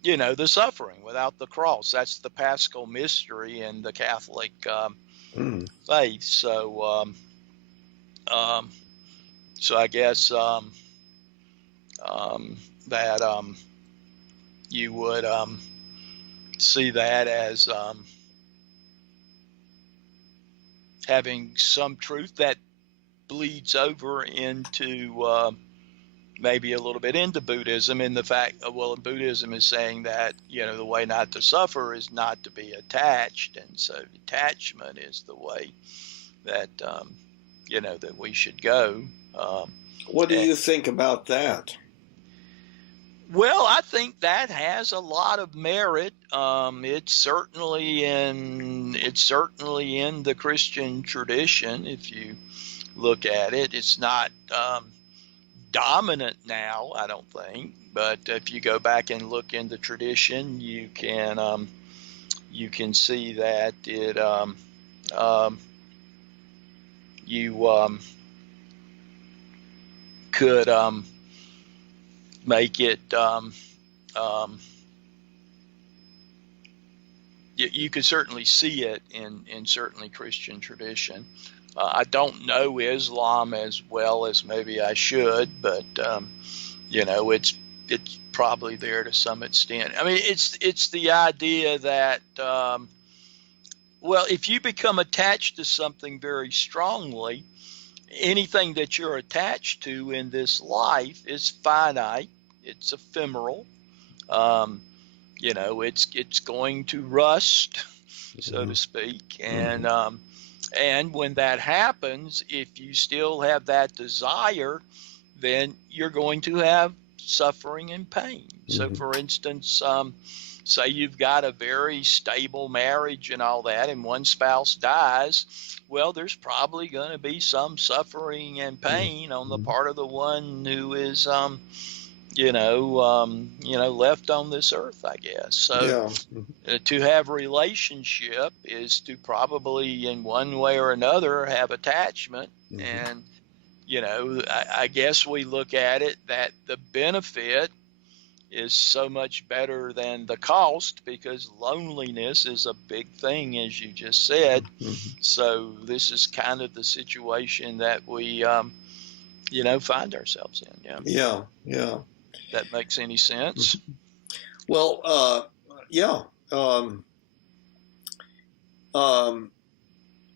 you know, the suffering, without the cross. That's the Paschal mystery in the Catholic faith. So so I guess that you would see that as having some truth that bleeds over into maybe a little bit into Buddhism, in the fact, well, Buddhism is saying that, you know, the way not to suffer is not to be attached, and so detachment is the way that you know, that we should go. What do you think about that? Well, I think that has a lot of merit. It's certainly in the Christian tradition. If you look at it, it's not dominant now, I don't think. But if you go back and look in the tradition, you can see that it you could make it you could certainly see it in certainly Christian tradition. I don't know Islam as well as maybe I should, but you know, it's probably there to some extent. I mean, it's the idea that well, if you become attached to something very strongly, anything that you're attached to in this life is finite. It's ephemeral. You know, it's going to rust, so to speak, and when that happens, if you still have that desire, then you're going to have suffering and pain. So, for instance, say you've got a very stable marriage and all that, and one spouse dies, well, there's probably going to be some suffering and pain on the part of the one who is, you know, left on this earth, I guess. So to have relationship is to probably in one way or another have attachment. And, you know, I guess we look at it that the benefit is so much better than the cost, because loneliness is a big thing, as you just said. So this is kind of the situation that we find ourselves in. Yeah. Yeah, yeah. That makes any sense? Well, yeah. Um,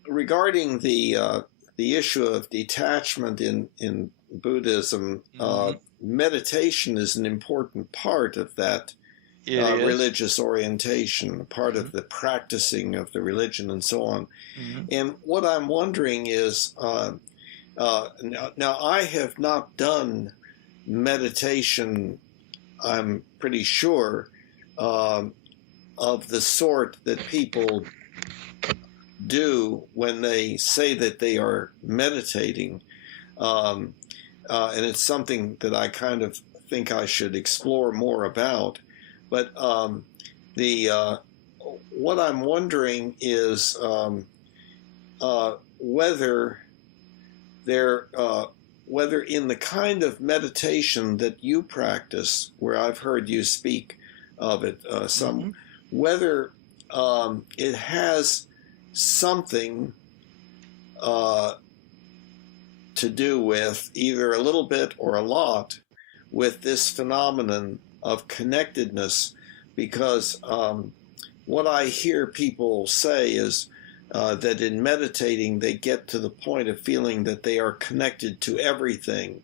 Regarding the issue of detachment in Buddhism, Mm-hmm. meditation is an important part of that It is. religious orientation, part Mm-hmm. of the practicing of the religion, and so on. Mm-hmm. And what I'm wondering is, now I have not done meditation, I'm pretty sure, um, of the sort that people do when they say that they are meditating. Um, and it's something that I kind of think I should explore more about. But the what I'm wondering is whether there whether in the kind of meditation that you practice, where I've heard you speak of it some, Mm-hmm. whether it has something to do with either a little bit or a lot with this phenomenon of connectedness, because what I hear people say is that in meditating they get to the point of feeling that they are connected to everything,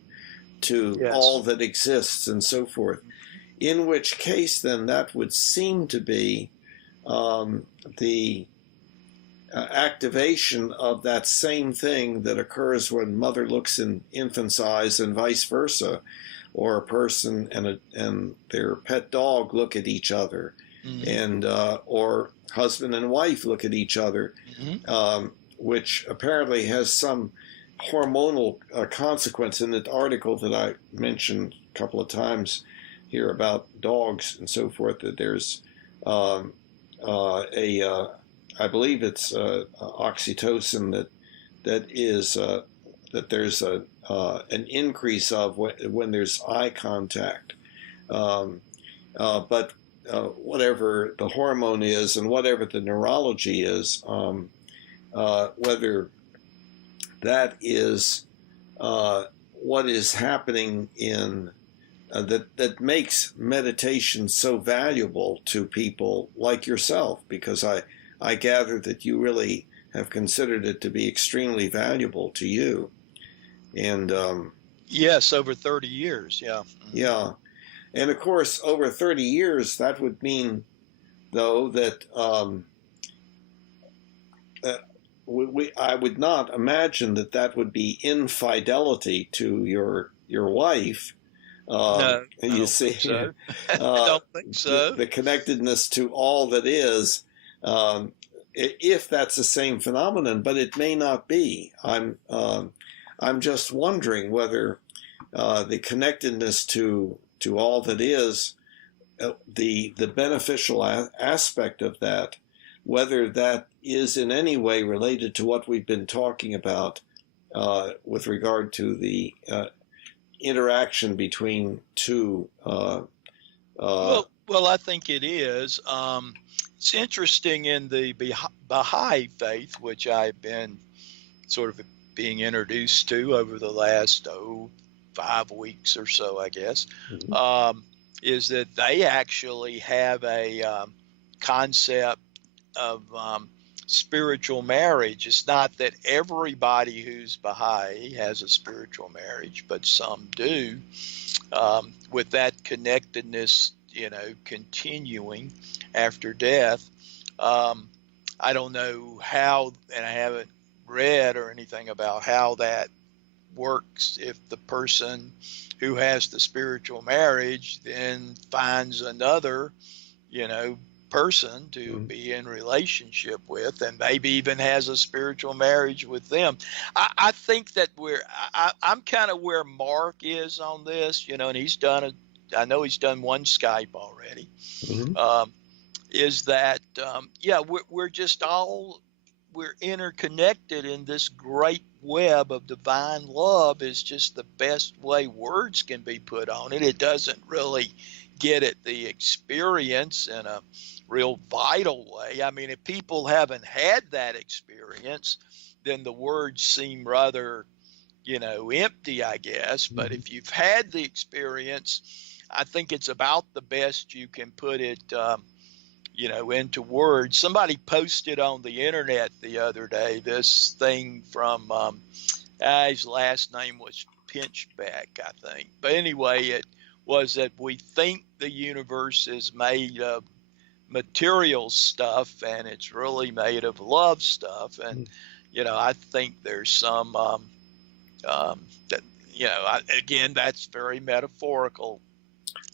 to Yes. all that exists, and so forth. In which case, then, that would seem to be the activation of that same thing that occurs when mother looks in infant's eyes and vice versa, or a person and their pet dog look at each other, Mm-hmm. and or husband and wife look at each other, Mm-hmm. which apparently has some hormonal consequence. In the article that I mentioned a couple of times here about dogs and so forth, that there's a I believe it's oxytocin that there's an increase of when there's eye contact. Um, but whatever the hormone is and whatever the neurology is, whether that is what is happening in that makes meditation so valuable to people like yourself, because I gather that you really have considered it to be extremely valuable to you. And Yes, over 30 years. Yeah. Mm-hmm. yeah, and of course, over 30 years, that would mean, though, that uh, I would not imagine that that would be infidelity to your wife. No, I You don't think see, so. I don't think so. the connectedness to all that is, um, if that's the same phenomenon, but it may not be. I'm just wondering whether the connectedness to all that is, the beneficial aspect of that, whether that is in any way related to what we've been talking about with regard to the interaction between two. Well, I think it is. It's interesting in the Baha'i faith, which I've been sort of being introduced to over the last 5 weeks or so, I guess, is that they actually have a concept of spiritual marriage. It's not that everybody who's Baha'i has a spiritual marriage, but some do, with that connectedness, continuing after death. I don't know how, and I haven't read or anything about how that works. If the person who has the spiritual marriage then finds another, person to be in relationship with, and maybe even has a spiritual marriage with them. I think that I'm kind of where Mark is on this, and I know he's done one Skype already. Mm-hmm. Is that yeah, we're just all, we're interconnected in this great web of divine love, is just the best way words can be put on it. It doesn't really get at the experience in a real vital way. I mean, if people haven't had that experience, then the words seem rather, empty, I guess. But if you've had the experience, I think it's about the best you can put it, into words. Somebody posted on the internet the other day this thing from, his last name was Pinchbeck, I think. But anyway, it was that we think the universe is made of material stuff, and it's really made of love stuff. And I think there's some that again, that's very metaphorical,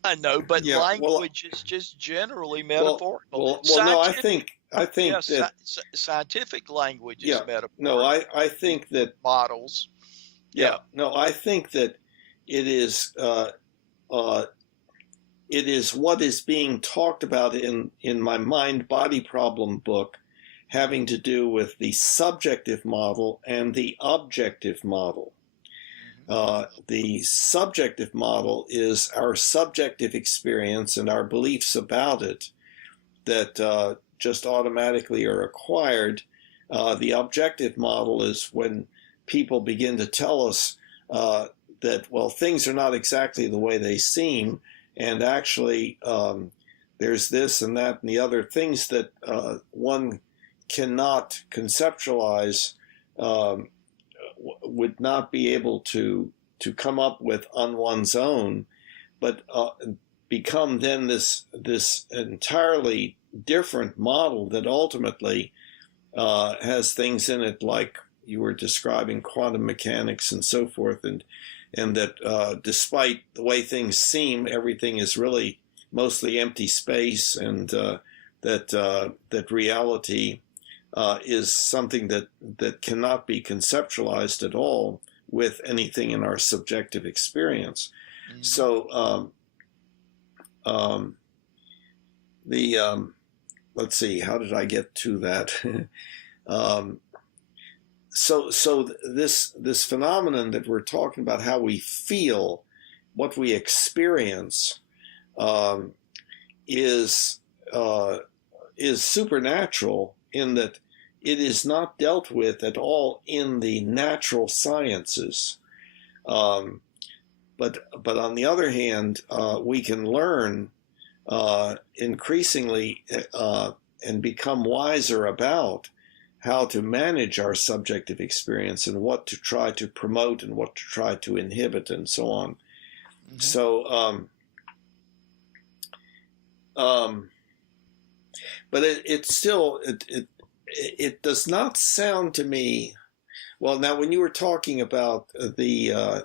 I know, but Yeah, language is just generally well, metaphorical. no, Scientific, I think that, scientific language is yeah, no, metaphorical. I think that, Models. yeah, Yeah. no, I think that it is, uh, it is what is being talked about in my mind body problem book, having to do with the subjective model and the objective model. The subjective model is our subjective experience and our beliefs about it that just automatically are acquired. The objective model is when people begin to tell us that, well, things are not exactly the way they seem, and actually there's this and that and the other things that one cannot conceptualize, would not be able to come up with on one's own, but become then this entirely different model that ultimately has things in it like you were describing, quantum mechanics and so forth, and that despite the way things seem, everything is really mostly empty space, and that reality is something that cannot be conceptualized at all with anything in our subjective experience. So let's see, how did I get to that? So this phenomenon that we're talking about, how we feel, what we experience, is supernatural in that it is not dealt with at all in the natural sciences. But on the other hand, we can learn increasingly and become wiser about how to manage our subjective experience and what to try to promote and what to try to inhibit and so on. So, but it still does not sound to me. Well, now when you were talking about the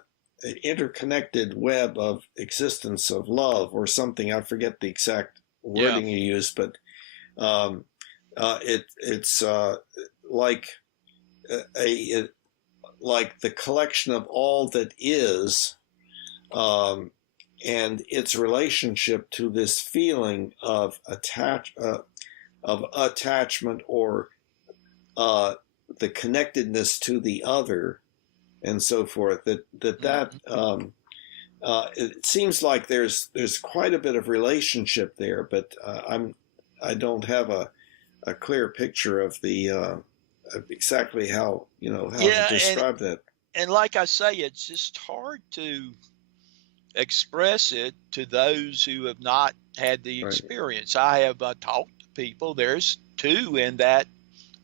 interconnected web of existence of love or something, I forget the exact wording you used, but it's like like the collection of all that is, and its relationship to this feeling of attachment or the connectedness to the other, and so forth. It seems like there's quite a bit of relationship there, but I don't have a clear picture of the exactly how to describe that. And like I say, it's just hard to express it to those who have not had the experience. I have talked to people. There's 2 in that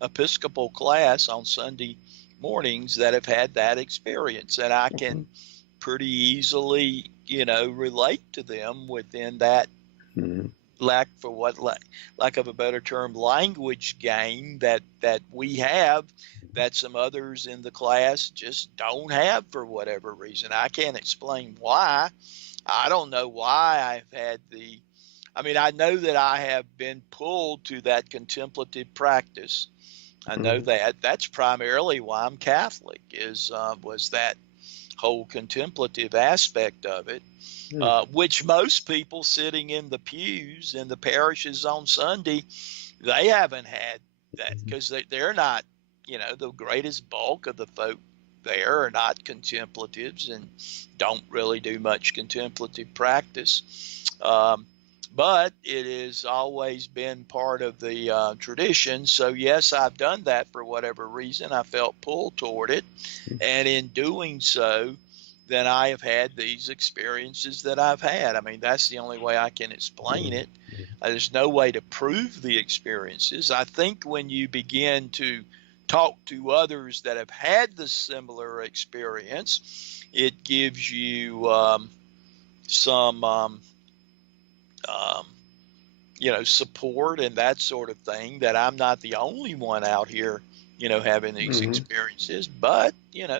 Episcopal class on Sunday mornings that have had that experience, and I can pretty easily, relate to them within that lack of a better term, language game that we have, that some others in the class just don't have for whatever reason. I can't explain why. I don't know why I've had I know that I have been pulled to that contemplative practice. I know that that's primarily why I'm Catholic, was that whole contemplative aspect of it, which most people sitting in the pews in the parishes on Sunday, they haven't had that, because they're not, the greatest bulk of the folk there are not contemplatives and don't really do much contemplative practice. but it has always been part of the tradition. So yes, I've done that for whatever reason. I felt pulled toward it, and in doing so, then I have had these experiences that I've had. I mean, that's the only way I can explain it. There's no way to prove the experiences. I think when you begin to talk to others that have had the similar experience, it gives you some um, support and that sort of thing, that I'm not the only one out here, having these experiences. But,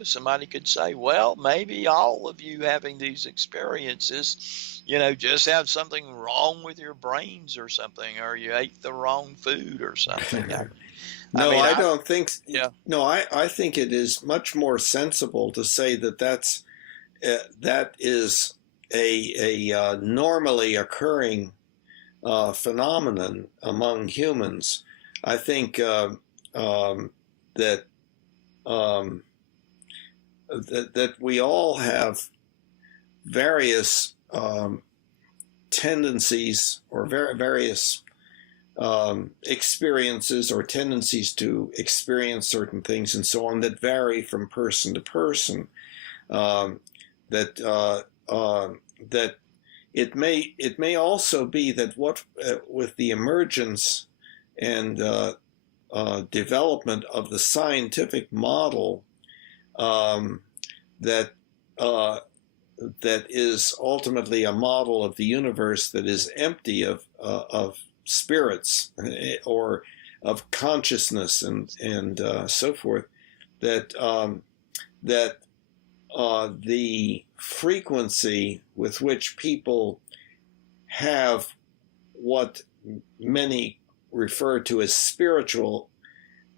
somebody could say, well, maybe all of you having these experiences, just have something wrong with your brains or something, or you ate the wrong food or something. No, I I don't think. yeah. No, I think it is much more sensible to say that that is a normally occurring phenomenon among humans. I think that that we all have various tendencies or various experiences or tendencies to experience certain things and so on that vary from person to person. That it may also be that what with the emergence and development of the scientific model that that is ultimately a model of the universe that is empty of spirits or of consciousness and so forth, that the frequency with which people have what many refer to as spiritual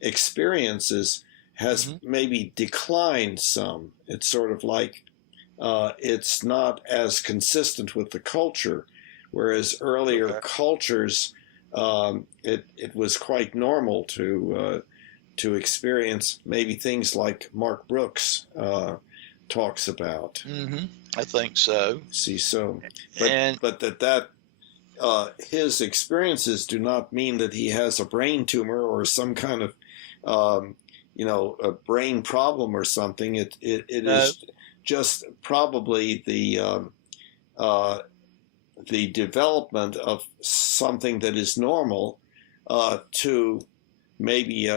experiences has maybe declined some. It's sort of like it's not as consistent with the culture, whereas earlier cultures, it was quite normal to experience maybe things like Mark Brooks talks about. I think so. See, so, but that his experiences do not mean that he has a brain tumor or some kind of a brain problem or something. It No. is just probably the development of something that is normal to maybe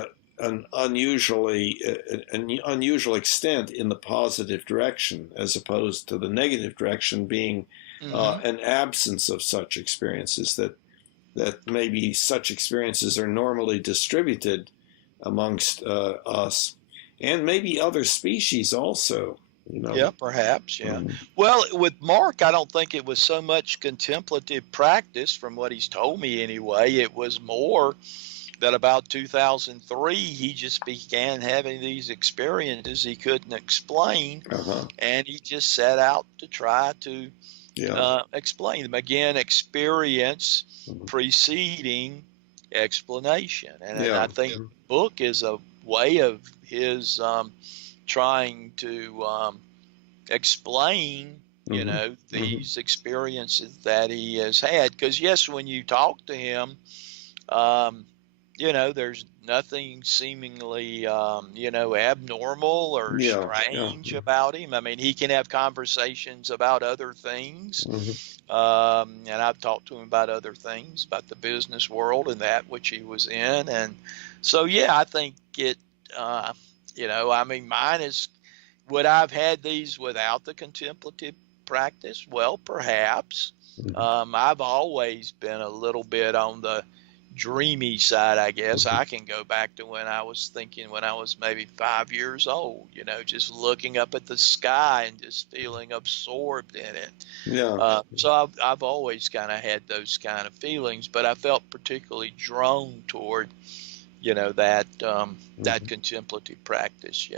an unusual extent in the positive direction, as opposed to the negative direction being an absence of such experiences. That maybe such experiences are normally distributed amongst us, and maybe other species also. Yeah, perhaps. Yeah. Well, with Mark, I don't think it was so much contemplative practice, from what he's told me anyway. It was more that about 2003, he just began having these experiences he couldn't explain, and he just set out to try to explain them. Again, experience preceding explanation. And I think the book is a way of his trying to explain, these experiences that he has had. Because yes, when you talk to him, there's nothing seemingly, abnormal or strange about him. I mean, he can have conversations about other things. And I've talked to him about other things, about the business world and that which he was in. And so, I think it, mine is, would I have had these without the contemplative practice? Well, perhaps. I've always been a little bit on the dreamy side, I guess. I can go back to when I was thinking when I was maybe 5 years old, just looking up at the sky and just feeling absorbed in it. So I've always kind of had those kind of feelings, but I felt particularly drawn toward, that contemplative practice.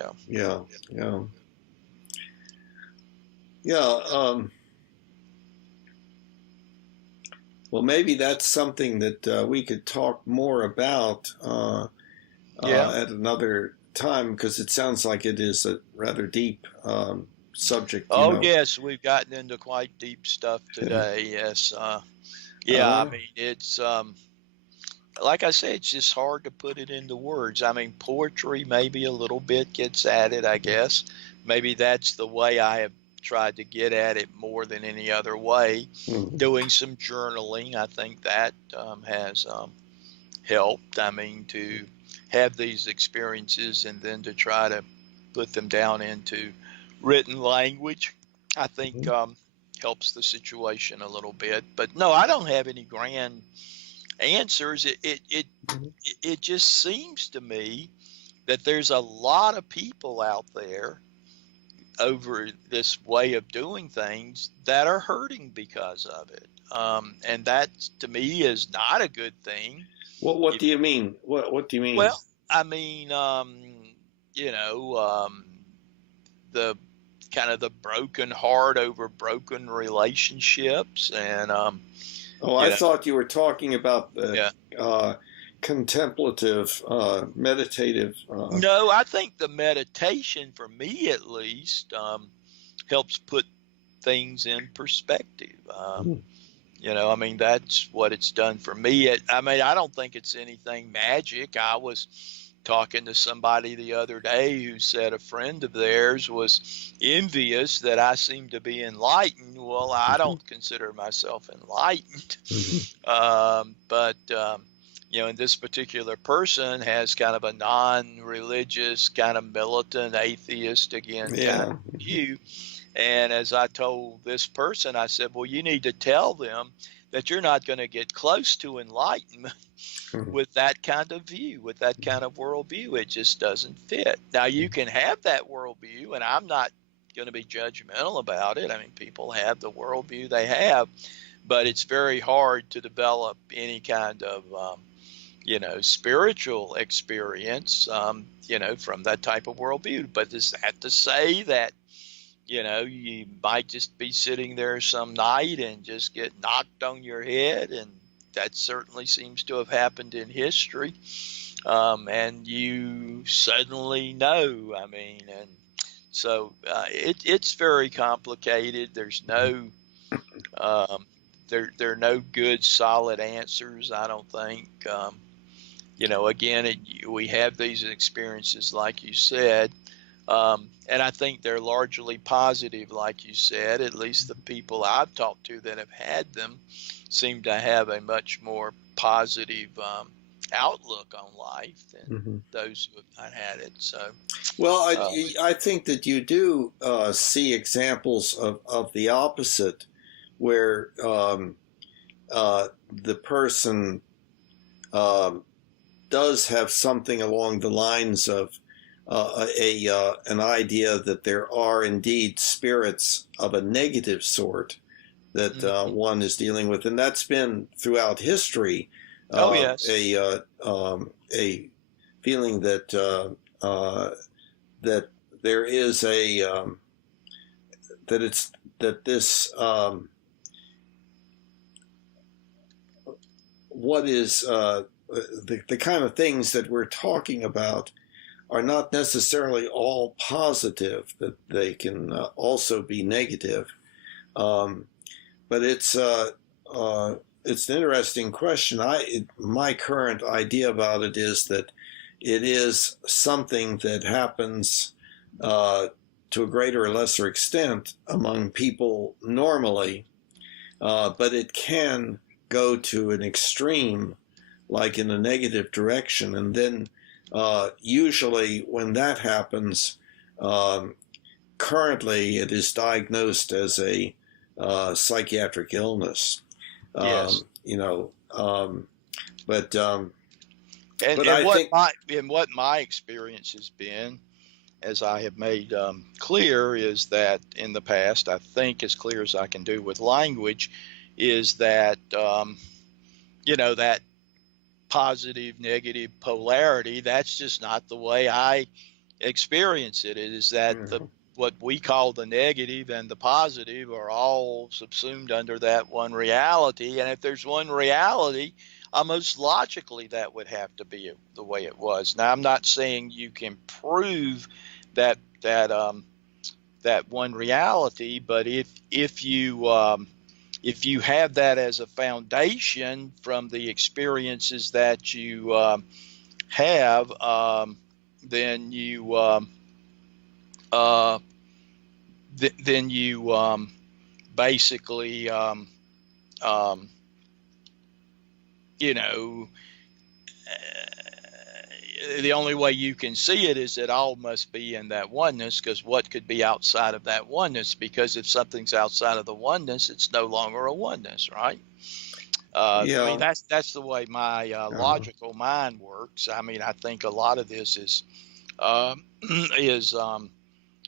Well, maybe that's something that we could talk more about at another time, because it sounds like it is a rather deep subject. Yes, we've gotten into quite deep stuff today. Yes. Yeah, I Uh-huh. mean, it's like I said, it's just hard to put it into words. I mean, poetry maybe a little bit gets at it, I guess. Maybe that's the way I have tried to get at it more than any other way. Mhm. Doing some journaling, I think that has helped. I mean, to have these experiences and then to try to put them down into written language, I think Mhm. helps the situation a little bit. But no, I don't have any grand answers. Mhm. It just seems to me that there's a lot of people out there over this way of doing things that are hurting because of it. And that to me is not a good thing. What If do you mean? What do you mean? Well, I mean, you know, the kind of the broken heart over broken relationships, and Oh, you I know, thought you were talking about the yeah. uh, contemplative, meditative. No, I think the meditation, for me at least, helps put things in perspective. Mhm. I mean, that's what it's done for me. I mean, I don't think it's anything magic. I was talking to somebody the other day who said a friend of theirs was envious that I seemed to be enlightened. Well, I don't consider myself enlightened. Mhm. But and this particular person has kind of a non-religious, kind of militant, atheist again kind Yeah. of view. And as I told this person, I said, well, you need to tell them that you're not going to get close to enlightenment Mhm. with that kind of view, with that kind of worldview. It just doesn't fit. Now, you can have that worldview, and I'm not going to be judgmental about it. I mean, people have the worldview they have, but it's very hard to develop any kind of, spiritual experience, from that type of worldview. But is that to say that you might just be sitting there some night and just get knocked on your head, and that certainly seems to have happened in history. And you suddenly know, I mean, and so it's very complicated. There's no, um, there are no good solid answers, I don't think. Again, we have these experiences, like you said, and I think they're largely positive, like you said. At least the people I've talked to that have had them seem to have a much more positive outlook on life than Mhm. those who have not had it. So, Well, uh, I think that you do see examples of the opposite, where the person um, does have something along the lines of an idea that there are indeed spirits of a negative sort that mhm. one is dealing with, and that's been throughout history Oh yes, a feeling that there is that it's that this what is the kind of things that we're talking about are not necessarily all positive, that they can also be negative. Um, but it's an interesting question. My current idea about it is that it is something that happens uh, to a greater or lesser extent among people normally, but it can go to an extreme, like in a negative direction. And then usually when that happens, um, currently it is diagnosed as a psychiatric illness. yes. Um, you know, um, but And but and I what think. my experience has been, as I have made clear, is that in the past, I think as clear as I can do with language, is that that positive negative polarity. That's just not the way I experience it. It is that the Mhm. what we call the negative and the positive are all subsumed under that one reality. And if there's one reality, almost logically that would have to be the way it was. Now, I'm not saying you can prove that that one reality, but if you if you have that as a foundation from the experiences that you have, then you uh, then you basically um, you know, the only way you can see it is that all must be in that oneness, because what could be outside of that oneness? Because if something's outside of the oneness, it's no longer a oneness, right? I mean, Yeah. that's the way my Uh-huh. logical mind works. I mean, I think a lot of this is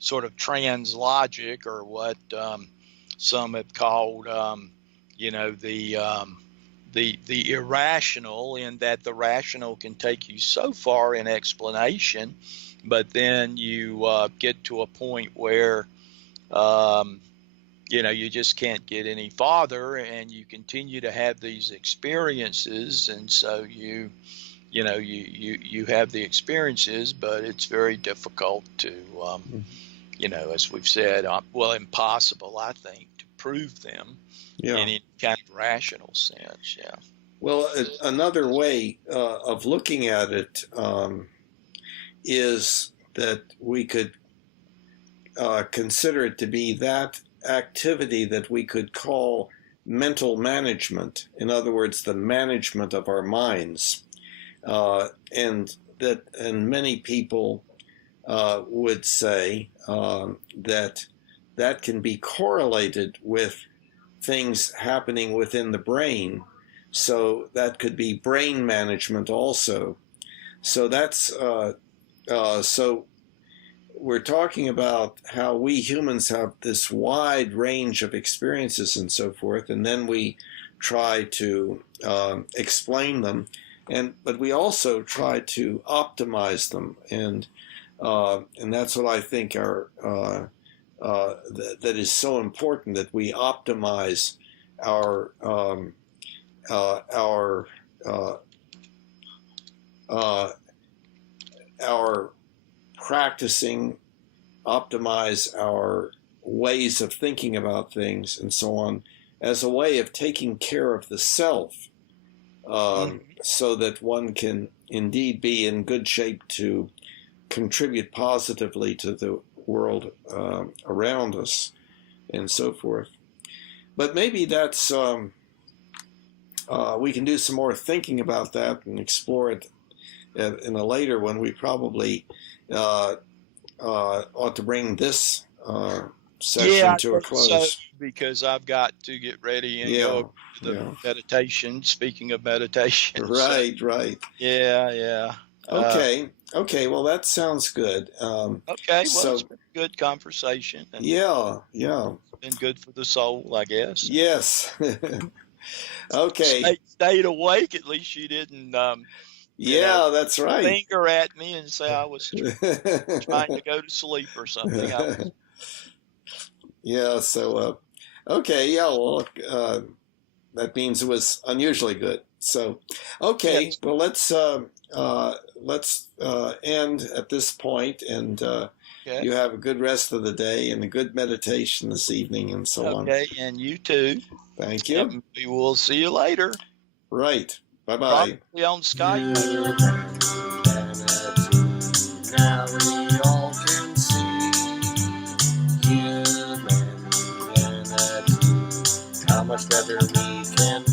sort of trans logic, or what some have called, you know, the irrational, in that the rational can take you so far in explanation, but then you get to a point where um, you know, you just can't get any farther, and you continue to have these experiences, and so you have the experiences, but it's very difficult to you know, as we've said, well, impossible, I think, to prove them in Yeah. any kind of rational sense. Yeah. Well, another way of looking at it is that we could consider it to be that activity that we could call mental management. In other words, the management of our minds. And many people would say that that can be correlated with things happening within the brain. So that could be brain management also. So that's so we're talking about how we humans have this wide range of experiences and so forth, and then we try to explain them, but we also try to optimize them, and that's what I think that is so important, that we optimize our our our practicing, optimize our ways of thinking about things, and so on, as a way of taking care of the self, so that one can indeed be in good shape to contribute positively to the world around us, and so forth. But maybe that's we can do some more thinking about that and explore it in a later one. We probably ought to bring this session Yeah, I to a think so, close. because I've got to get ready and go Yeah, over to the yeah. meditation. Speaking of meditation, so Right, right. yeah, yeah. Okay, okay. Well, that sounds good. Okay, well, it's So, been a good conversation, and yeah, yeah, been good for the soul, I guess. And yes. Okay. stayed awake. At least you didn't, you know, Yeah, that's right. finger at me and say I was trying to go to sleep or something. I was. Yeah, so, okay, yeah, well, that means it was unusually good. So, okay, Yes. well, let's end at this point, and Okay. you have a good rest of the day and a good meditation this evening, and so on. Okay, and you too. Thank you. And we will see you later. Right. Bye bye. Probably on Skype. Now we all can see humanity, how much better we can